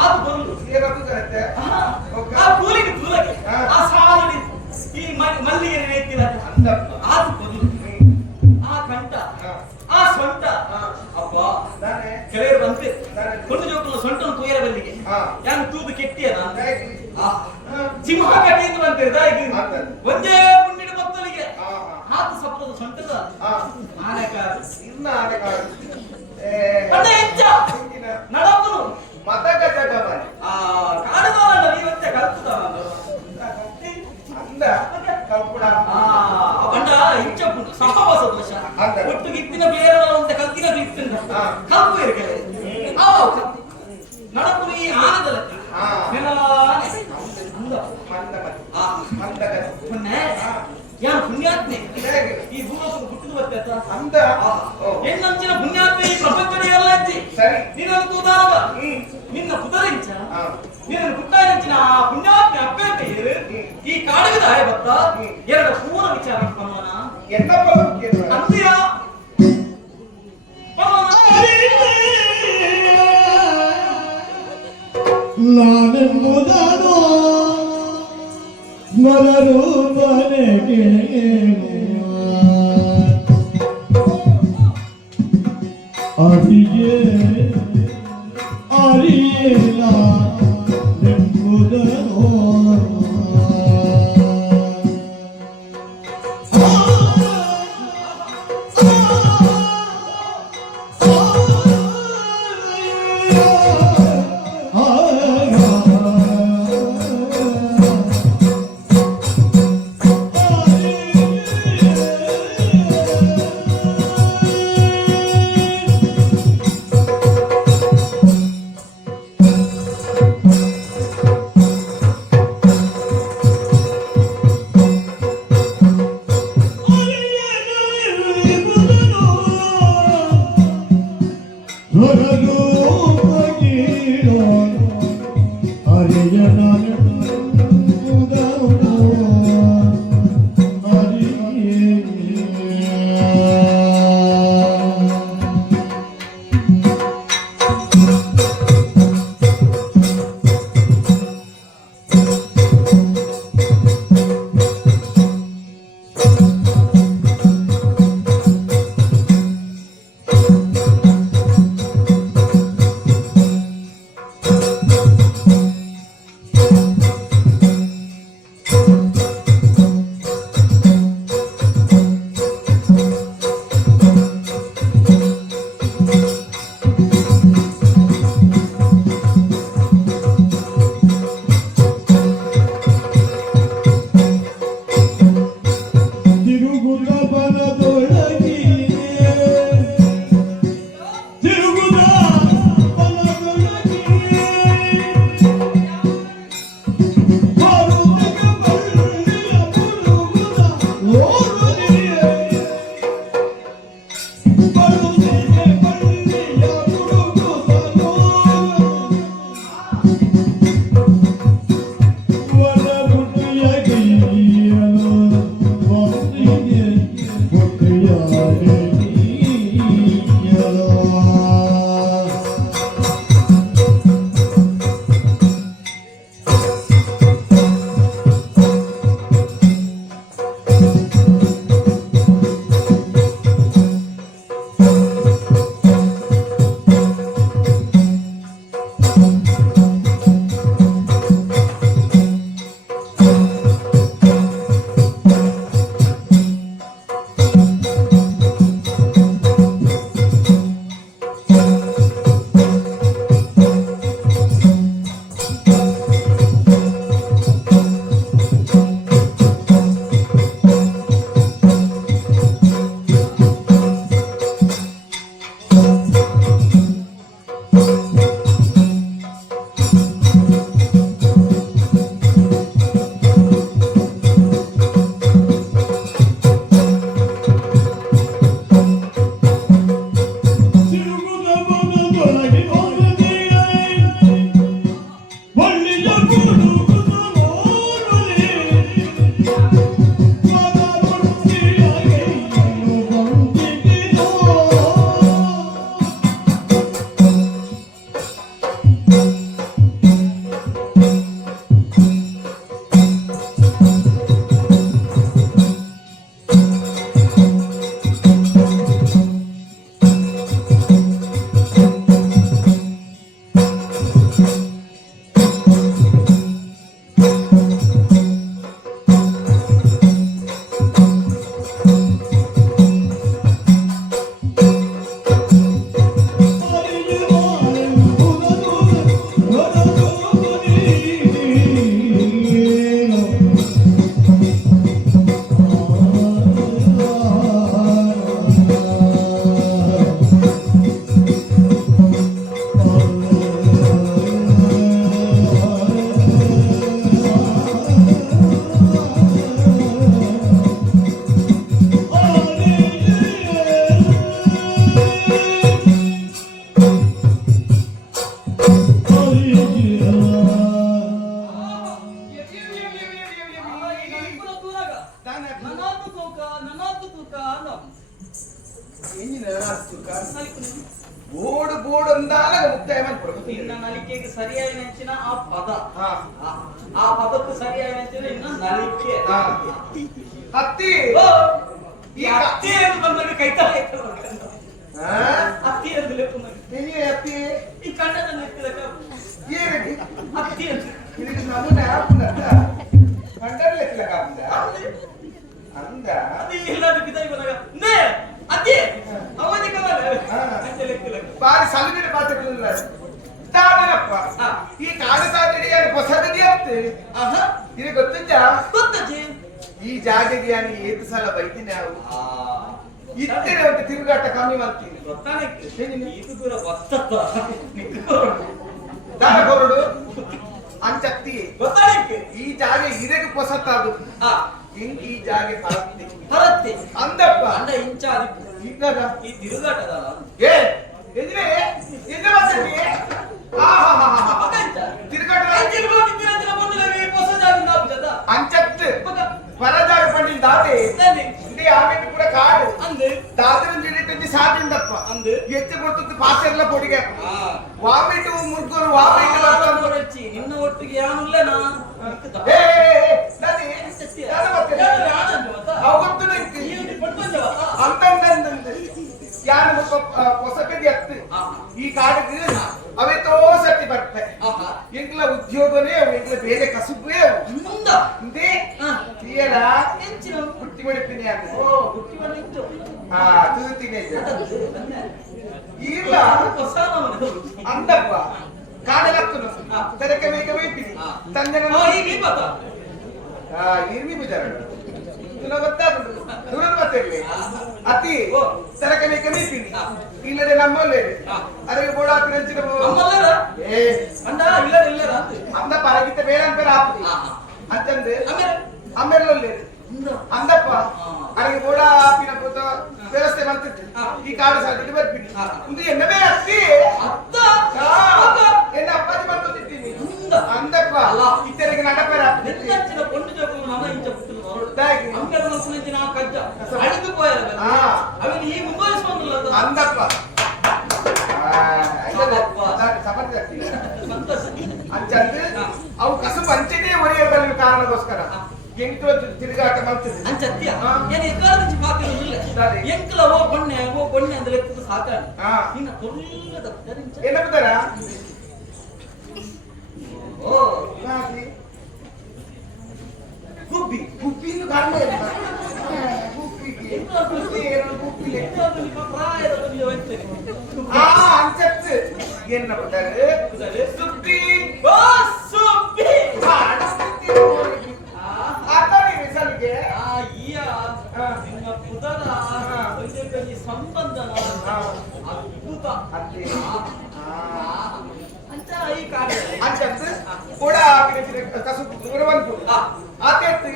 ಆತು ಬರುದು ಕೂಲಿಗೆ ತೂಲಕ್ಕೆ ಸಾಲಡಿ ಈ ಮಲ್ಲಿಗೆ ನೆತ್ತಿಲ್ಲ ಆತು ಬರುದು ಕಂಠ ಸೊಂಟ ಅಬ್ಬಾ ಕೆಲವರು ಬಂತೆ ಕೊಂಡು ಜೋಕುಲ ಸೊಂಟನ್ನು ತೂಯರ ಬಲ್ಲಿಗೆ ಯಾನು ತೂದು ಕೆಟ್ಟಿಯ ಸಿಂಹ ಕಡೆಯಿಂದ ಬಂತಿದೆ ಒಂದೇ ಪುಣ್ಯದ ಮತ್ತಲಿಗೆ ಹಾತು ಸಪ್ಪದ ಸೊಂಟದ ಆನೆಕಾರು ಇನ್ನ ಆನೆಕಾರು ಅಣ್ಣ ಹೆಚ್ಚ ನಡಪ್ಪನು ಮತಕ ಜಗಮನೆ ಕಾಡುಗಾಲ ನೀವಂತೆ ಕಲ್ತದ ಅಂದ ಕಲ್ಪುಡ ಬಂಡ ಹಿಂಚಪ್ಪುಂಡು ಸಹವಾಸ ದೋಷ ಒಟ್ಟು ಗಿತ್ತಿನ ಬೇರೆ ಅಂತ ಕಲ್ತಿನ ಗಿತ್ತಿನ ಕಲ್ಪು ಇರಕ್ಕೆ ನಡಪುನು ಈ ಆನದಲ್ಲ ಯಾರು ಪುಣ್ಯಾತ್ಮೆ ಈ ಭೂಲೋಕ ಹುಟ್ಟಿದ ಬರ್ತೈತ ಅಂದ ಹೆಣ್ಣಂಚಿನ ಪುಣ್ಯಾತ್ಮೆ ಈ ಪ್ರಪಂಚದ ಎಲ್ಲ ಇದ್ದಿ ನಿನ್ನ ತೂದಾಗ ನಿನ್ನ ಕುದರಿಂಚ ನಿನ್ನ ಗುಟ್ಟಾಯಿಂಚಿನ ಆ ಪುಣ್ಯಾತ್ಮೆ ಅಪ್ಪೆ ಈ ಕಾಡಿಗೆ ಆಯ ಬತ್ತ ಎರಡು ಪೂರ ವಿಚಾರ ಪರವನ என்னப்பா ಅಂದಿಯ ನಾನೆಂಬುದನು ಮರರೂಪನೆಗೆ ಅರಿಯೇ ಅರಿಯೇಲ ಎಂಬುದನು ಹೊರದು ಹೋಗಿರೋ ಹರಿಯ ಬೋರ್ಡ್ ಬೋರ್ಡ್ ಅಂದಾಗ ಮುಕ್ತಾಯ ಮಾಡ್ಕೊಡ್ಬೇಕು. ನಿನ್ನ ನಲಿಕೆಗೆ ಸರಿಯಾಗಿ ನೆಂಚಿನ ಆ ಪದ, ಹಾ. ಆ ಪದಕ್ಕೆ ಸರಿಯಾಗಿ ನೆಂಚಿನ ಇನ್ನ ನಲಿಕೆ. ಹಾ. ಹತ್ತಿ ಈ ಹತ್ತಿ ಎಂದು ಬಂದಾಗ ಕೈತಾ ಹಾ? ಹತ್ತಿ ಎಂದು ಲೆಕ್ಕ ನೀನೇ ಹತ್ತಿ ಈ ಕಣ್ಣದ ಲೆಕ್ಕದಕ್ಕ ಏನಕ್ಕೆ ಹತ್ತಿ ಅಂತ ಇದಕ್ಕೆ ನಮ್ಮನ್ನ ಹಾಕುಂದಂತ ಕಂಡರ್ ಲೆಕ್ಕಲಕ ಅಂದ ಅದು ಎಲ್ಲಾದ್ರೂ ಬಿದ್ದಾಗಿ ಬಂದಾಗ ನೇ ಹತ್ತಿ ಅವನಿಗೆ ಬಾರಿ ಸಲುವಿನ ಪಾತ್ರಗಳಿಲ್ಲ ತಾವನಪ್ಪ ಈ ಕಾಣಸಾದಡಿ ಹೊಸದಡಿ ಅಂತೆ ಇದು ಗೊತ್ತುಂಟ ಗೊತ್ತಜ್ಜಿ ಈ ಜಾಗೆಗೆ ನಾನು ಏತು ಸಲ ಬೈತೀನಿ ನಾವು ಇತ್ತೇನೆ ಒಂದು ತಿರುಗಾಟ ಕಮ್ಮಿ ಮಾಡ್ತೀನಿ ಇದು ದೂರ ಬರ್ತದ ದಾರ ಹೊರಡು ಅಂಚತ್ತಿ ಗೊತ್ತಾಗಕ್ಕೆ ಈ ಜಾಗೆ ಇರೆಗೆ ಹೊಸತ್ತಾದು ಹಿಂಗ್ ಈ ಜಾಗೆ ಹರತ್ತೆ ಹರತ್ತೆ ಅಂದಪ್ಪ ಅಂದ ಇಂಚಾದಿ ಇದ್ದಾಗ ಈ ತಿರುಗಾಟದ ಏ ಎದುರೇ ಎದುರು ಬರ್ತದೆ అంచత్ పరదాడు పండిన దాతే ఇది ఆమె కూడా కాడు దాతను చేసేటువంటి సాధ్యం తప్ప ఎత్తి కొడుతుంది పాత్రల పొడిగా వామిటు ముగ్గురు వామిటు వచ్చి నిన్న ఒట్టుకి ఏమన్నా పొసకది ఎత్తు ఈ కాడుకు అవి తో సత్తి పడతాయి ఇంట్లో ఉద్యోగమే ఇంట్లో ಬೇರೆ ಕಸುಬೇ ఇంతే తీయరా పుట్టి పడిపోయినా తిరుగుతీనే ಇಲ್ಲ ಅಂದಪ್ಪ ಕಾಡಲತ್ತನು ತರಕ ಬೇಗ ಬೇಯ್ತೀನಿ ತಂದೆ ಇರ್ವಿ ಬಿಜಾರ ಗೊತ್ತಾಗ್ಬಿಟ್ಟು ದೂರದ ಬರ್ತಿರ್ಲಿ ಅತಿ ತರಕ ಬೇಗ ಬೇಯ್ತೀನಿ ಇಲ್ಲದೆ ನಮ್ಮಲ್ಲೇ ಅದಕ್ಕೆ ಕೂಡ ಅಂದ ಪರಗಿತ್ತ ಬೇರೆ ಅಂತ ಆಪ್ತಿ ಅಂತಂದು ಅಮ್ಮೆಲ್ಲೇ అందప్ప అరగ కూడా ఆపిన పోత వ్యవస్థ మంత్రి ఈ కాడు సార్ ಬರ್ತೀನಿ ಇದು ಎನ್ನಬೇ ಅತ್ತಿ ಅತ್ತ ಎನ್ನ ಅಪ್ಪಾಜಿ ಬಂದು ತಿಂತೀನಿ అందప్ప ಇತ್ತರಿಗೆ ನಡಪರ ನೆಚ್ಚಿನ ಕೊಂಡು ಜೋಕು ನನ್ನ ಇಂಚ ಪುತ್ತಲು ಹೊರಟಾಗಿ ಅಂಕರ ಮನಸ್ಸಿನ ನಾ ಕಜ್ಜ ಅಳಿದು ಹೋಯಲ್ಲ ಅವನು ಈ ಮುಂದುವರಿಸುವಂತಲ್ಲ అందప్ప ಅಂಚಂದು ಅವು ಕಸು ಪಂಚನೇ ಒಡೆಯಬಲ್ಲ ಕಾರಣಕ್ಕೋಸ್ಕರ ಎಂಕಲ ತಿರುಗಾಟ ಮಾಡ್ತಿದ್ದೆ ಅಂಚತ್ಯ ಏನು ಎಕ್ಕಲ నుంచి ಮಾತಿರಲಿಲ್ಲ ಎಂಕಲ ಓ ಬೊಣ್ಣೆ ಅಂದ್ರೆ ಲೆಕ್ಕದ ಸಾಕಾಣ ನಿನ್ನ ತೊಳ್ಳದ ಧರಿಂಚ ಏನಪ್ಪದರ ಓ ಯಾಕೆ ಗುಬ್ಬಿನು ಕಾರಣ ಗುಬ್ಬಿಗೆ ಪ್ರಾಯದ ಅಂಚತ್ತು ಏನಪ್ಪದಾರೆ ಸುಬ್ಬಿ ಸುಬ್ಬಿ ನಿಮ್ಮ ಪುದರ ಸಂಬಂಧ ಅದ್ಭುತ ಅಂತ ಈ అంచందు కూడా కసు దూరవన్పు ఆతేత్తి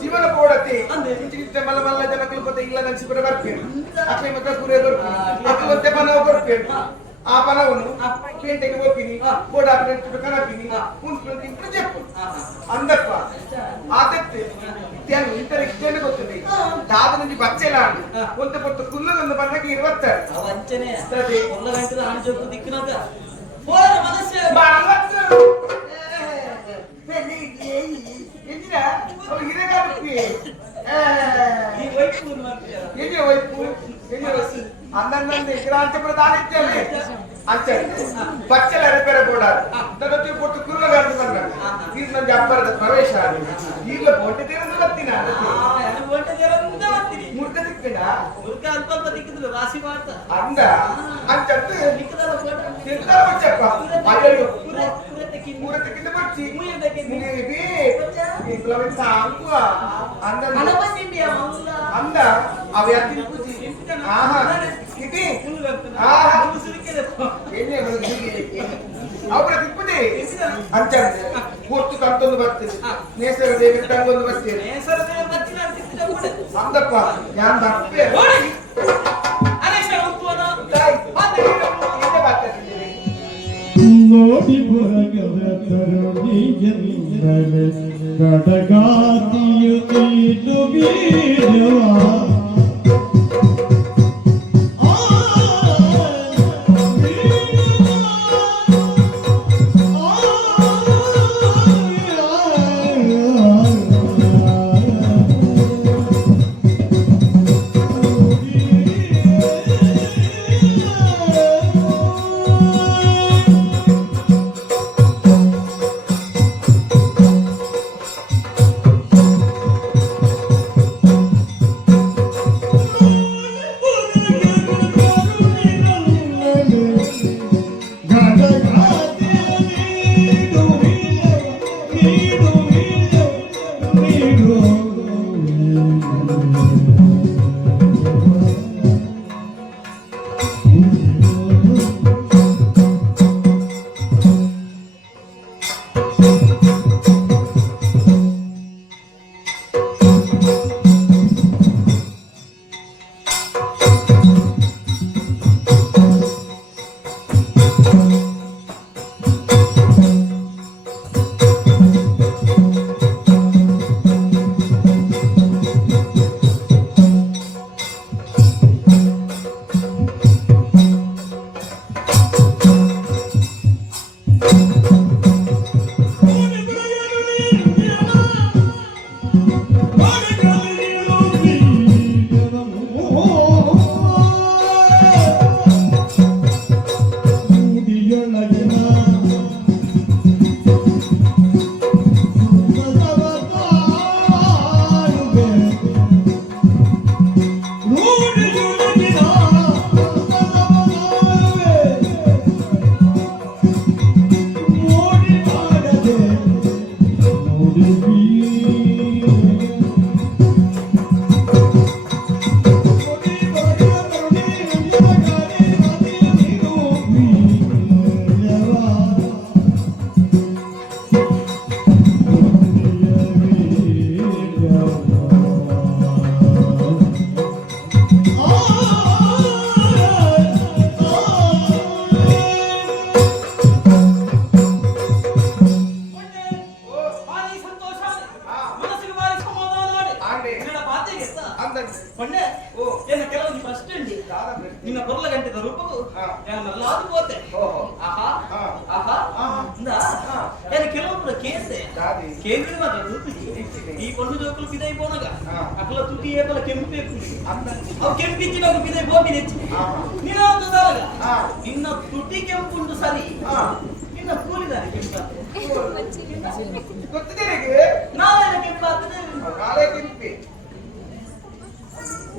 జీవన పోడతి ఇంటి మల్ల మల్ల జనకులు పోతే ఇళ్ళ నుంచి కూడా ಬರ್ತೀನಿ ಅಕ್ಕಿ ಮತ್ತೆ ಕುರೆ ಬರ್ತೀನಿ ಅಕ್ಕಿ ಮತ್ತೆ ಪನ ಬರ್ತೀನಿ ಆ ಪನವನ್ನು ಪೇಂಟೆಗೆ ಹೋಗ್ತೀನಿ ಬೋರ್ಡ್ ಹಾಕಿದ್ರೆ ಕನಪಿನಿ ಉಂಟು ಇಂಟು ಜಪ್ಪು అందప్ప ఆతెత్తి ತ್ಯಾನು ಇಂತರ ಇಷ್ಟೇನೆ ಗೊತ್ತಿದೆ ದಾದ నుంచి ಬಚ್ಚೆಲಾಂಡು ಒಂತ ಪೊತ್ತು ಕುಲ್ಲೊಂದು ಬಂದಕ್ಕೆ 20 ಅವ ಅಂಚನೆ ಅಷ್ಟೇ ಕೊಲ್ಲ ಗಂಟದ ಆಂಜೋಕು ದಿಕ್ಕಿನಾಗ ಹೋರ ಮನಸ್ಸೆ ಬಾಳತ್ತು ಎಂಜಿನ ಅವ ಹಿರೇಗಾಡುತ್ತಿ ಈ ವೈಪು ಮಾಡ್ತೀಯ ಎಂಜಿನ ವೈಪು ಎಂಜಿನ ವಸಿ ಅಂದಂದಂದೆ ಇಗ್ರಾಂಚ ಪ್ರಧಾನಿತ್ಯನೆ ಅಂಚಂದೆ ಬಚ್ಚಲ ರಿಪೇರೆ ಬೋಡಾರು ತರತಿ ಪೊಟ್ಟು ಕುಲ್ಲಗಾಡು ಬಂದ ಇದು ನನ್ನ ಅಬ್ಬರದ ಪ್ರವೇಶ ಈಗ ಬೋಟೆ ತೀರಂದು ಬರ್ತೀನಿ ಬೋಟೆ ತೀರಂದು ಬರ್ತೀನಿ ಮುರ್ಕ ದಿಕ್ಕಿನ ಮುರ್ಕ ಅಲ್ಪ ದಿಕ್ಕಿದ್ರು ರಾಶಿ ಮಾಡ್ತ ಅಂದ ಅಂಚಂದು ದಿಕ್ಕದಲ್ಲ ಬೋಟೆ ತಿರ್ತಾರ ಬಚ್ಚಪ್ಪ ಅಯ್ಯೋ ಪೂರತೆಕ್ಕಿಂತ ಬರ್ಚಿ ಮುಯ್ಯದಕ್ಕಿಂತ ಮುಗಿದಿ ಇಂಗ್ಲವೆ ಸಾಂಕು ಅಂದ ಅನಬಸಿಂಬಿಯ ಮಲ್ಲ ಅಂದ ಅವ ಯಾತಿ ಕೂತಿ ಆಹಾ ಇತಿ ಆಹಾ ಮುಸುರಿಕೆದೆ ಏನೇ ಮುಗಿದಿ ಅವರ ತಿಪ್ಪುದಿ ಅಂಚಂದೆ ಪೂರ್ತಿ ಕಂತೊಂದು ಬರ್ತೀನಿ ನೇಸರ ದೇವಿ ತಂಗೊಂದು ಬರ್ತೀನಿ ನೇಸರ ದೇವಿ ಬರ್ತೀನಿ ಅಂತಿದ್ದ ಕೂಡ ಅಂದಪ್ಪ ಯಾನ್ ತಪ್ಪೆ ನೋಡಿ ಅನೇಶ ಉತ್ತುವನ ತಾಯಿ ಮತ್ತೆ ಇದೆ ಬರ್ತೀನಿ ನೋಡಿ ಹೊರಗದ ತರುಣಿಯಂದರೆ ಕಡಗಾತಿಯು ನೀನು ಬೀಳುವ ನಮ್ಮಲ್ಲ ಅದು పోతే ಓಹೋ ಆಹಾ ಹಾ ಆಹಾ ಆಹಾ. ಇಂದಾ ಹಾ. ಯಾರು ಕೆಲವೊಬ್ಬರ ಕೇಂದ್ರೆ ದಾದಿ ಕೇಂದ್ರ ಮಾತ್ರ ತುಟಿ ಈ ಕೊಂಡು ಜೋಕಲು ಬಿದೈ పోనಗ ಹಾ. ಅಕಲ ತುಟಿ ಏಪಲ ಕೆಂಪೆ ಕುಡಿ ಅಂತ ಅವು ಕೆಂಪಿಚ್ಚಿನ ಬಿದೈ ಬೋಬಿ ನೆಚ್ಚಿ ಆಹಾ. ನೀನೊಂದು ದಾಗ ಹಾ ಇನ್ನ ತುಟಿ ಕೆಂಪುಂಡು ಸರಿ ಹಾ ಇನ್ನ ಕೂಲಿದಾರೆ ಕೆಂಪಾದ್ರೆ ಗೊತ್ತಿದೆ ನಿನಗೆ ನಾಳೆಲ್ಲ ಕೆಂಪಾದ್ರೆ ನಾಳೆ ತಿಂಪಿ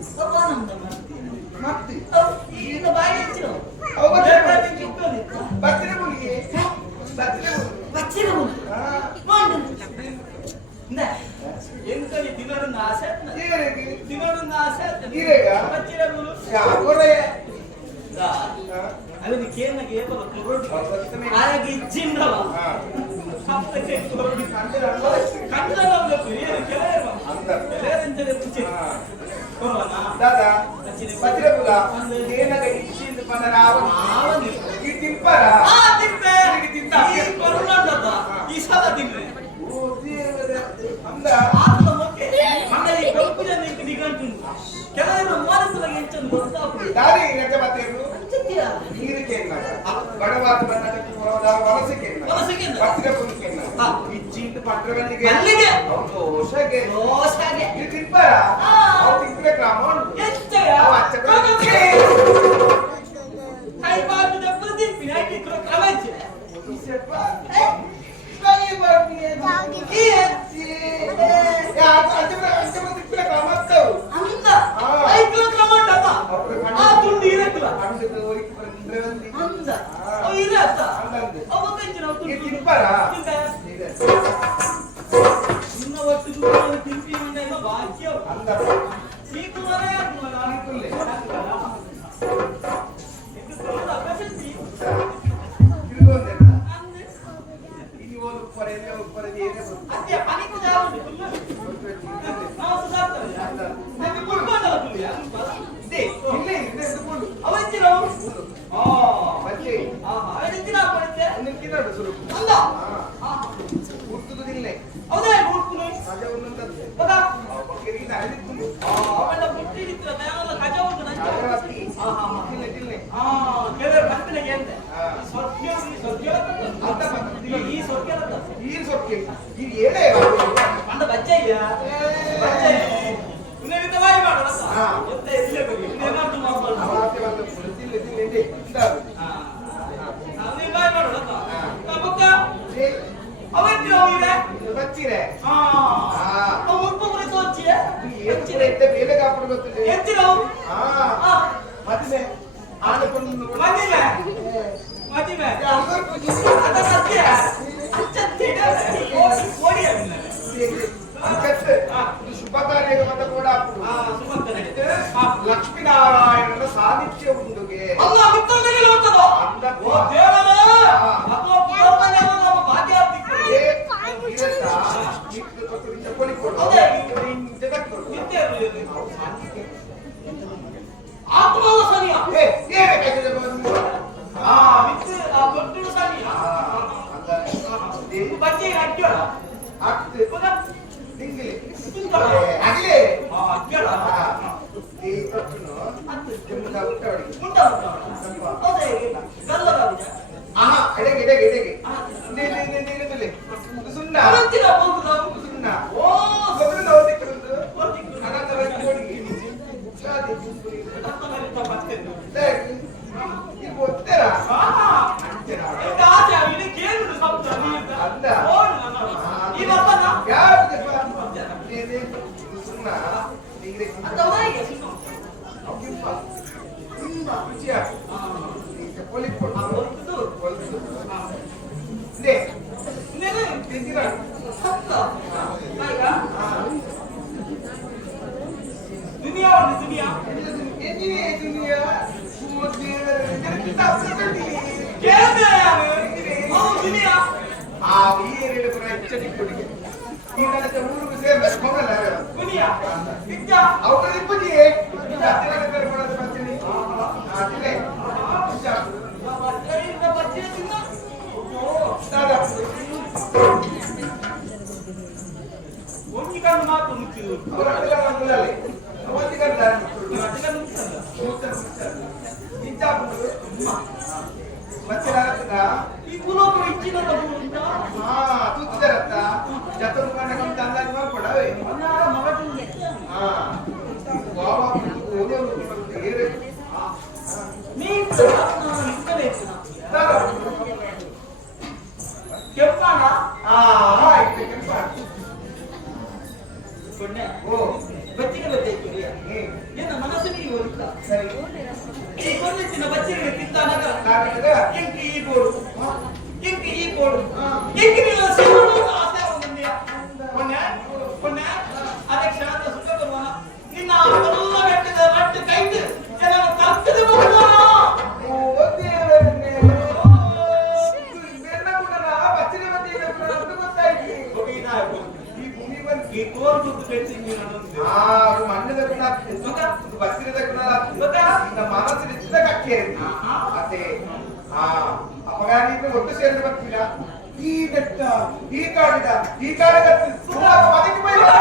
ಸಮಾನಂದ ಮಾಡ್ತೀನಿ ಮತ್ತೆ ಇನ್ನ ಬಾಯಿ ಹೆಚ್ಚಿನ ಅವು ಬಚ್ಚಿರ ಬತ್ತಿನ ಮುಗಿ ಬತ್ತಿನ ಮುಗಿ ಬಚ್ಚಿರ ಹಾ ಮಾಡು ಇಂದ ಎಂಕಲಿ ದಿನರನ್ನ ಆಸೆ ಏನಿಗೆ ದಿನರನ್ನ ಆಸೆ ಈರೇಗ? ಬಚ್ಚಿರ ಗುರು ಯಾಗೋರೆ ಅಲ್ಲಿ ಕೇನಗೆ ಏಪಲ ಕೊರಡಿ ಬತ್ತಿನ ಆಗಿ ಇಚ್ಚಿಂದವ ಹಾ ಸಪ್ತಕ್ಕೆ ಕೊರಡಿ ಅಂದ್ರೆ ಅನ್ವಯಿಸಿ ಕಂಡಲವಲ್ಲ ಏನು ಕೆಲವರು ಅಂತ ಕೆಲವರೆಂದರೆ ಪುಚ್ಚಿ ಹಾ ಕೊರೋನಾ ದಾದಾ ಬತ್ತಿರಬುಲ ಏನಾಗ ಇಚ್ಚಿಂದ ಬಂದರ ಅವನು ಆವನಿ ಈ ತಿಂಪರ ಆ ತಿಂಪೆ ನಿನಗೆ ತಿಂತ ಈ ಕೊರೋನಾದ ಈ ಸಲ ತಿಂಪೆ ಓ ದೇವರೇ ಅಂದ ಆತ್ಮ ಮೊಕ್ಕೆ ಮಂಡಳಿ ಕಪ್ಪು ಜನ ನಿಗಂಟುಂಟು ಕೆಲವರು ಮನಸ್ಸಿಗೆ ಹೆಚ್ಚನ್ನು ಗೊತ್ತಾಗ್ತದೆ ದಾರಿ ನೆಟ್ಟ ಬತ್ತಿರು ಅಂಚತ್ತೀಯ ನೀರಿಗೆ ಬಡವಾದ ಬಂದ ವಲಸಿಗೆ ವಲಸಿಗೆ ಬತ್ತಿರ ಕುಲಿಕೆ ಹಾ. ಇಚ್ಚಿಂದ ಪತ್ರವಲ್ಲಿಗೆ ಅಲ್ಲಿಗೆ ಅವ್ನು ದೋಷಗೆ ದೋಷಗೆ ಇದು ತಿಂಪರ ಹಾ. ಅವ್ನು ತಿಂಪಬೇಕು ಅಮೌಂಟ್ ಎಚ್ಚಯ ಕೈ ಬಾಗಿದ ಪ್ರತಿಪಿ ಐಟಿ ಕ್ರಮಚೆ ಅಂದ ಐಕ್ಲ ಕ್ರಮಂಡತ ಆ ತುಂಡಿ ಇರಕ್ಲ ಅಂದ ಅವ ಇರತ್ತ ಅವ ಕಂಚಿನ ತುಂಡಿ ಇನ್ನ ಒಟ್ಟು ದುಡ್ಡು ತಿಂಪಿ ಮಂಡೆಲ್ಲ ಬಾಕಿ ನೀಕು ಮನೆ ಅದೇ ಪನಿಕು ಜಾವುದು ನಾವು ಸುಧಾರ್ತಾರೆ ಕುಡ್ಕೊಂಡಲ್ಲ ಕುಲಿಯ ಅವತ್ತಿನ ಅವತ್ತಿನ ಪಡಿತೆ ಅಂದ ಹೌದೇ ಹುಡುಕುನು ಬಗ ಅವನ ಬುಟ್ಟಿ ಇತ್ತು ಅದೆಲ್ಲ ಕಜ ಉಂಟು ನಷ್ಟ ಕೆಲವರು ಬಂತಿನಿಗೆ ಅಂತ ಈ ಸ್ವರ್ಗ ಅಂದ ಬಚ್ಚಯ್ಯ ಇನ್ನೇನಿಂದ ಬಾಯಿ ಮಾಡು ಮತ್ತೆ ಇಲ್ಲೇ ಬಗೆ ಇನ್ನೇನಾದ್ರು ಮಾಡ್ಬಾರ್ದು ನೀನ್ ಬಾಯಿ ಮಾಡು ಬೊಕ್ಕ ಅವತ್ತಿನ ಹೋಗಿದೆ ಅವು ಉಪ್ಪು ಮುರಿ ತೋಚಿ ಎತ್ತಿನವು ಮದಿಮೆ ಮದಿಮೆ ಅದ ಸತ್ಯ ಅಚ್ಚತ್ತಿ ಓಡಿಯ ಲಕ್ಷ್ಮೀನಾರಾಯಣನ ಸಾನ್ನಿಧ್ಯ ಉಂಡುಗೆ ಅಲ್ಲ ಮಿತ್ರನಿಗೆ ಲೋಕದ ಓ ದೇವರೇ ಅಥವಾ ಪರಮನೆಯನ್ನು ಭಾಗ್ಯ ಆತ್ಮವ ಸನಿಯ ಮಿತ್ರ ದೊಡ್ಡ ಸನಿಯ ಬಚ್ಚೆ ಅಡ್ಡ వచ్చేదారత్తా ఈ భూలోకం ఇచ్చిన తూతు జరత్తా జతరు పండగం తందాకి పడవే బాబా ఏరే మీ ఇంకా వేస్తున్నా చెప్పానా ಕೊನೆ ಓ ಬಚ್ಚಿಗೆ ಬತ್ತೈತಿರಿಯ ನಿನ್ನ ಮನಸ್ಸಿಗೆ ಹೋಲಿಕ ಸರಿ ಈ ಕೊನೆಚಿನ ಬಚ್ಚಿಗೆ ತಿಂತಾನಗ ಕಾರಣದ ಎಂಕಿ ಈ ಗೋಡು ಎಂಕಿ ನೀವು ಸೇವನ ಆಸೆ ಬಂದಿಯ ಕೊನೆ ಅದಕ್ಕೆ ಶಾಂತ ಸುಖ ಬರುವನ ನಿನ್ನ ಎಲ್ಲ ಬೆಟ್ಟದ ರಟ್ಟು ಕೈದು ಜನ ಕರ್ತದೆ ಹೋಗುವ ಓ ದೇವರೇ ಬೆನ್ನ ಕೂಡ ಬಚ್ಚಿಗೆ ಬತ್ತಿಗೆ ಗೊತ್ತಾಯ್ತು ಹೋಗಿದಾಯ್ತು ಈ ಕೋರ್ ದುಡ್ಡು ಬೆಚ್ಚಿ ಮಣ್ಣು ತಗೊಂಡ ಬಸ್ಸಿನ ತಗೊಂಡ ಇನ್ನ ಮನಸ್ಸಿನ ಚಿನ್ನ ಕಕ್ಕೆ ಅದೇ ಅಪಗಾನಿ ಒಟ್ಟು ಸೇರಿದ ಬರ್ತೀರ ಈ ಬೆಟ್ಟ ಈ ಕಾಡಿದ ಈ ಕಾಡಿದ ಮನೆಗೆ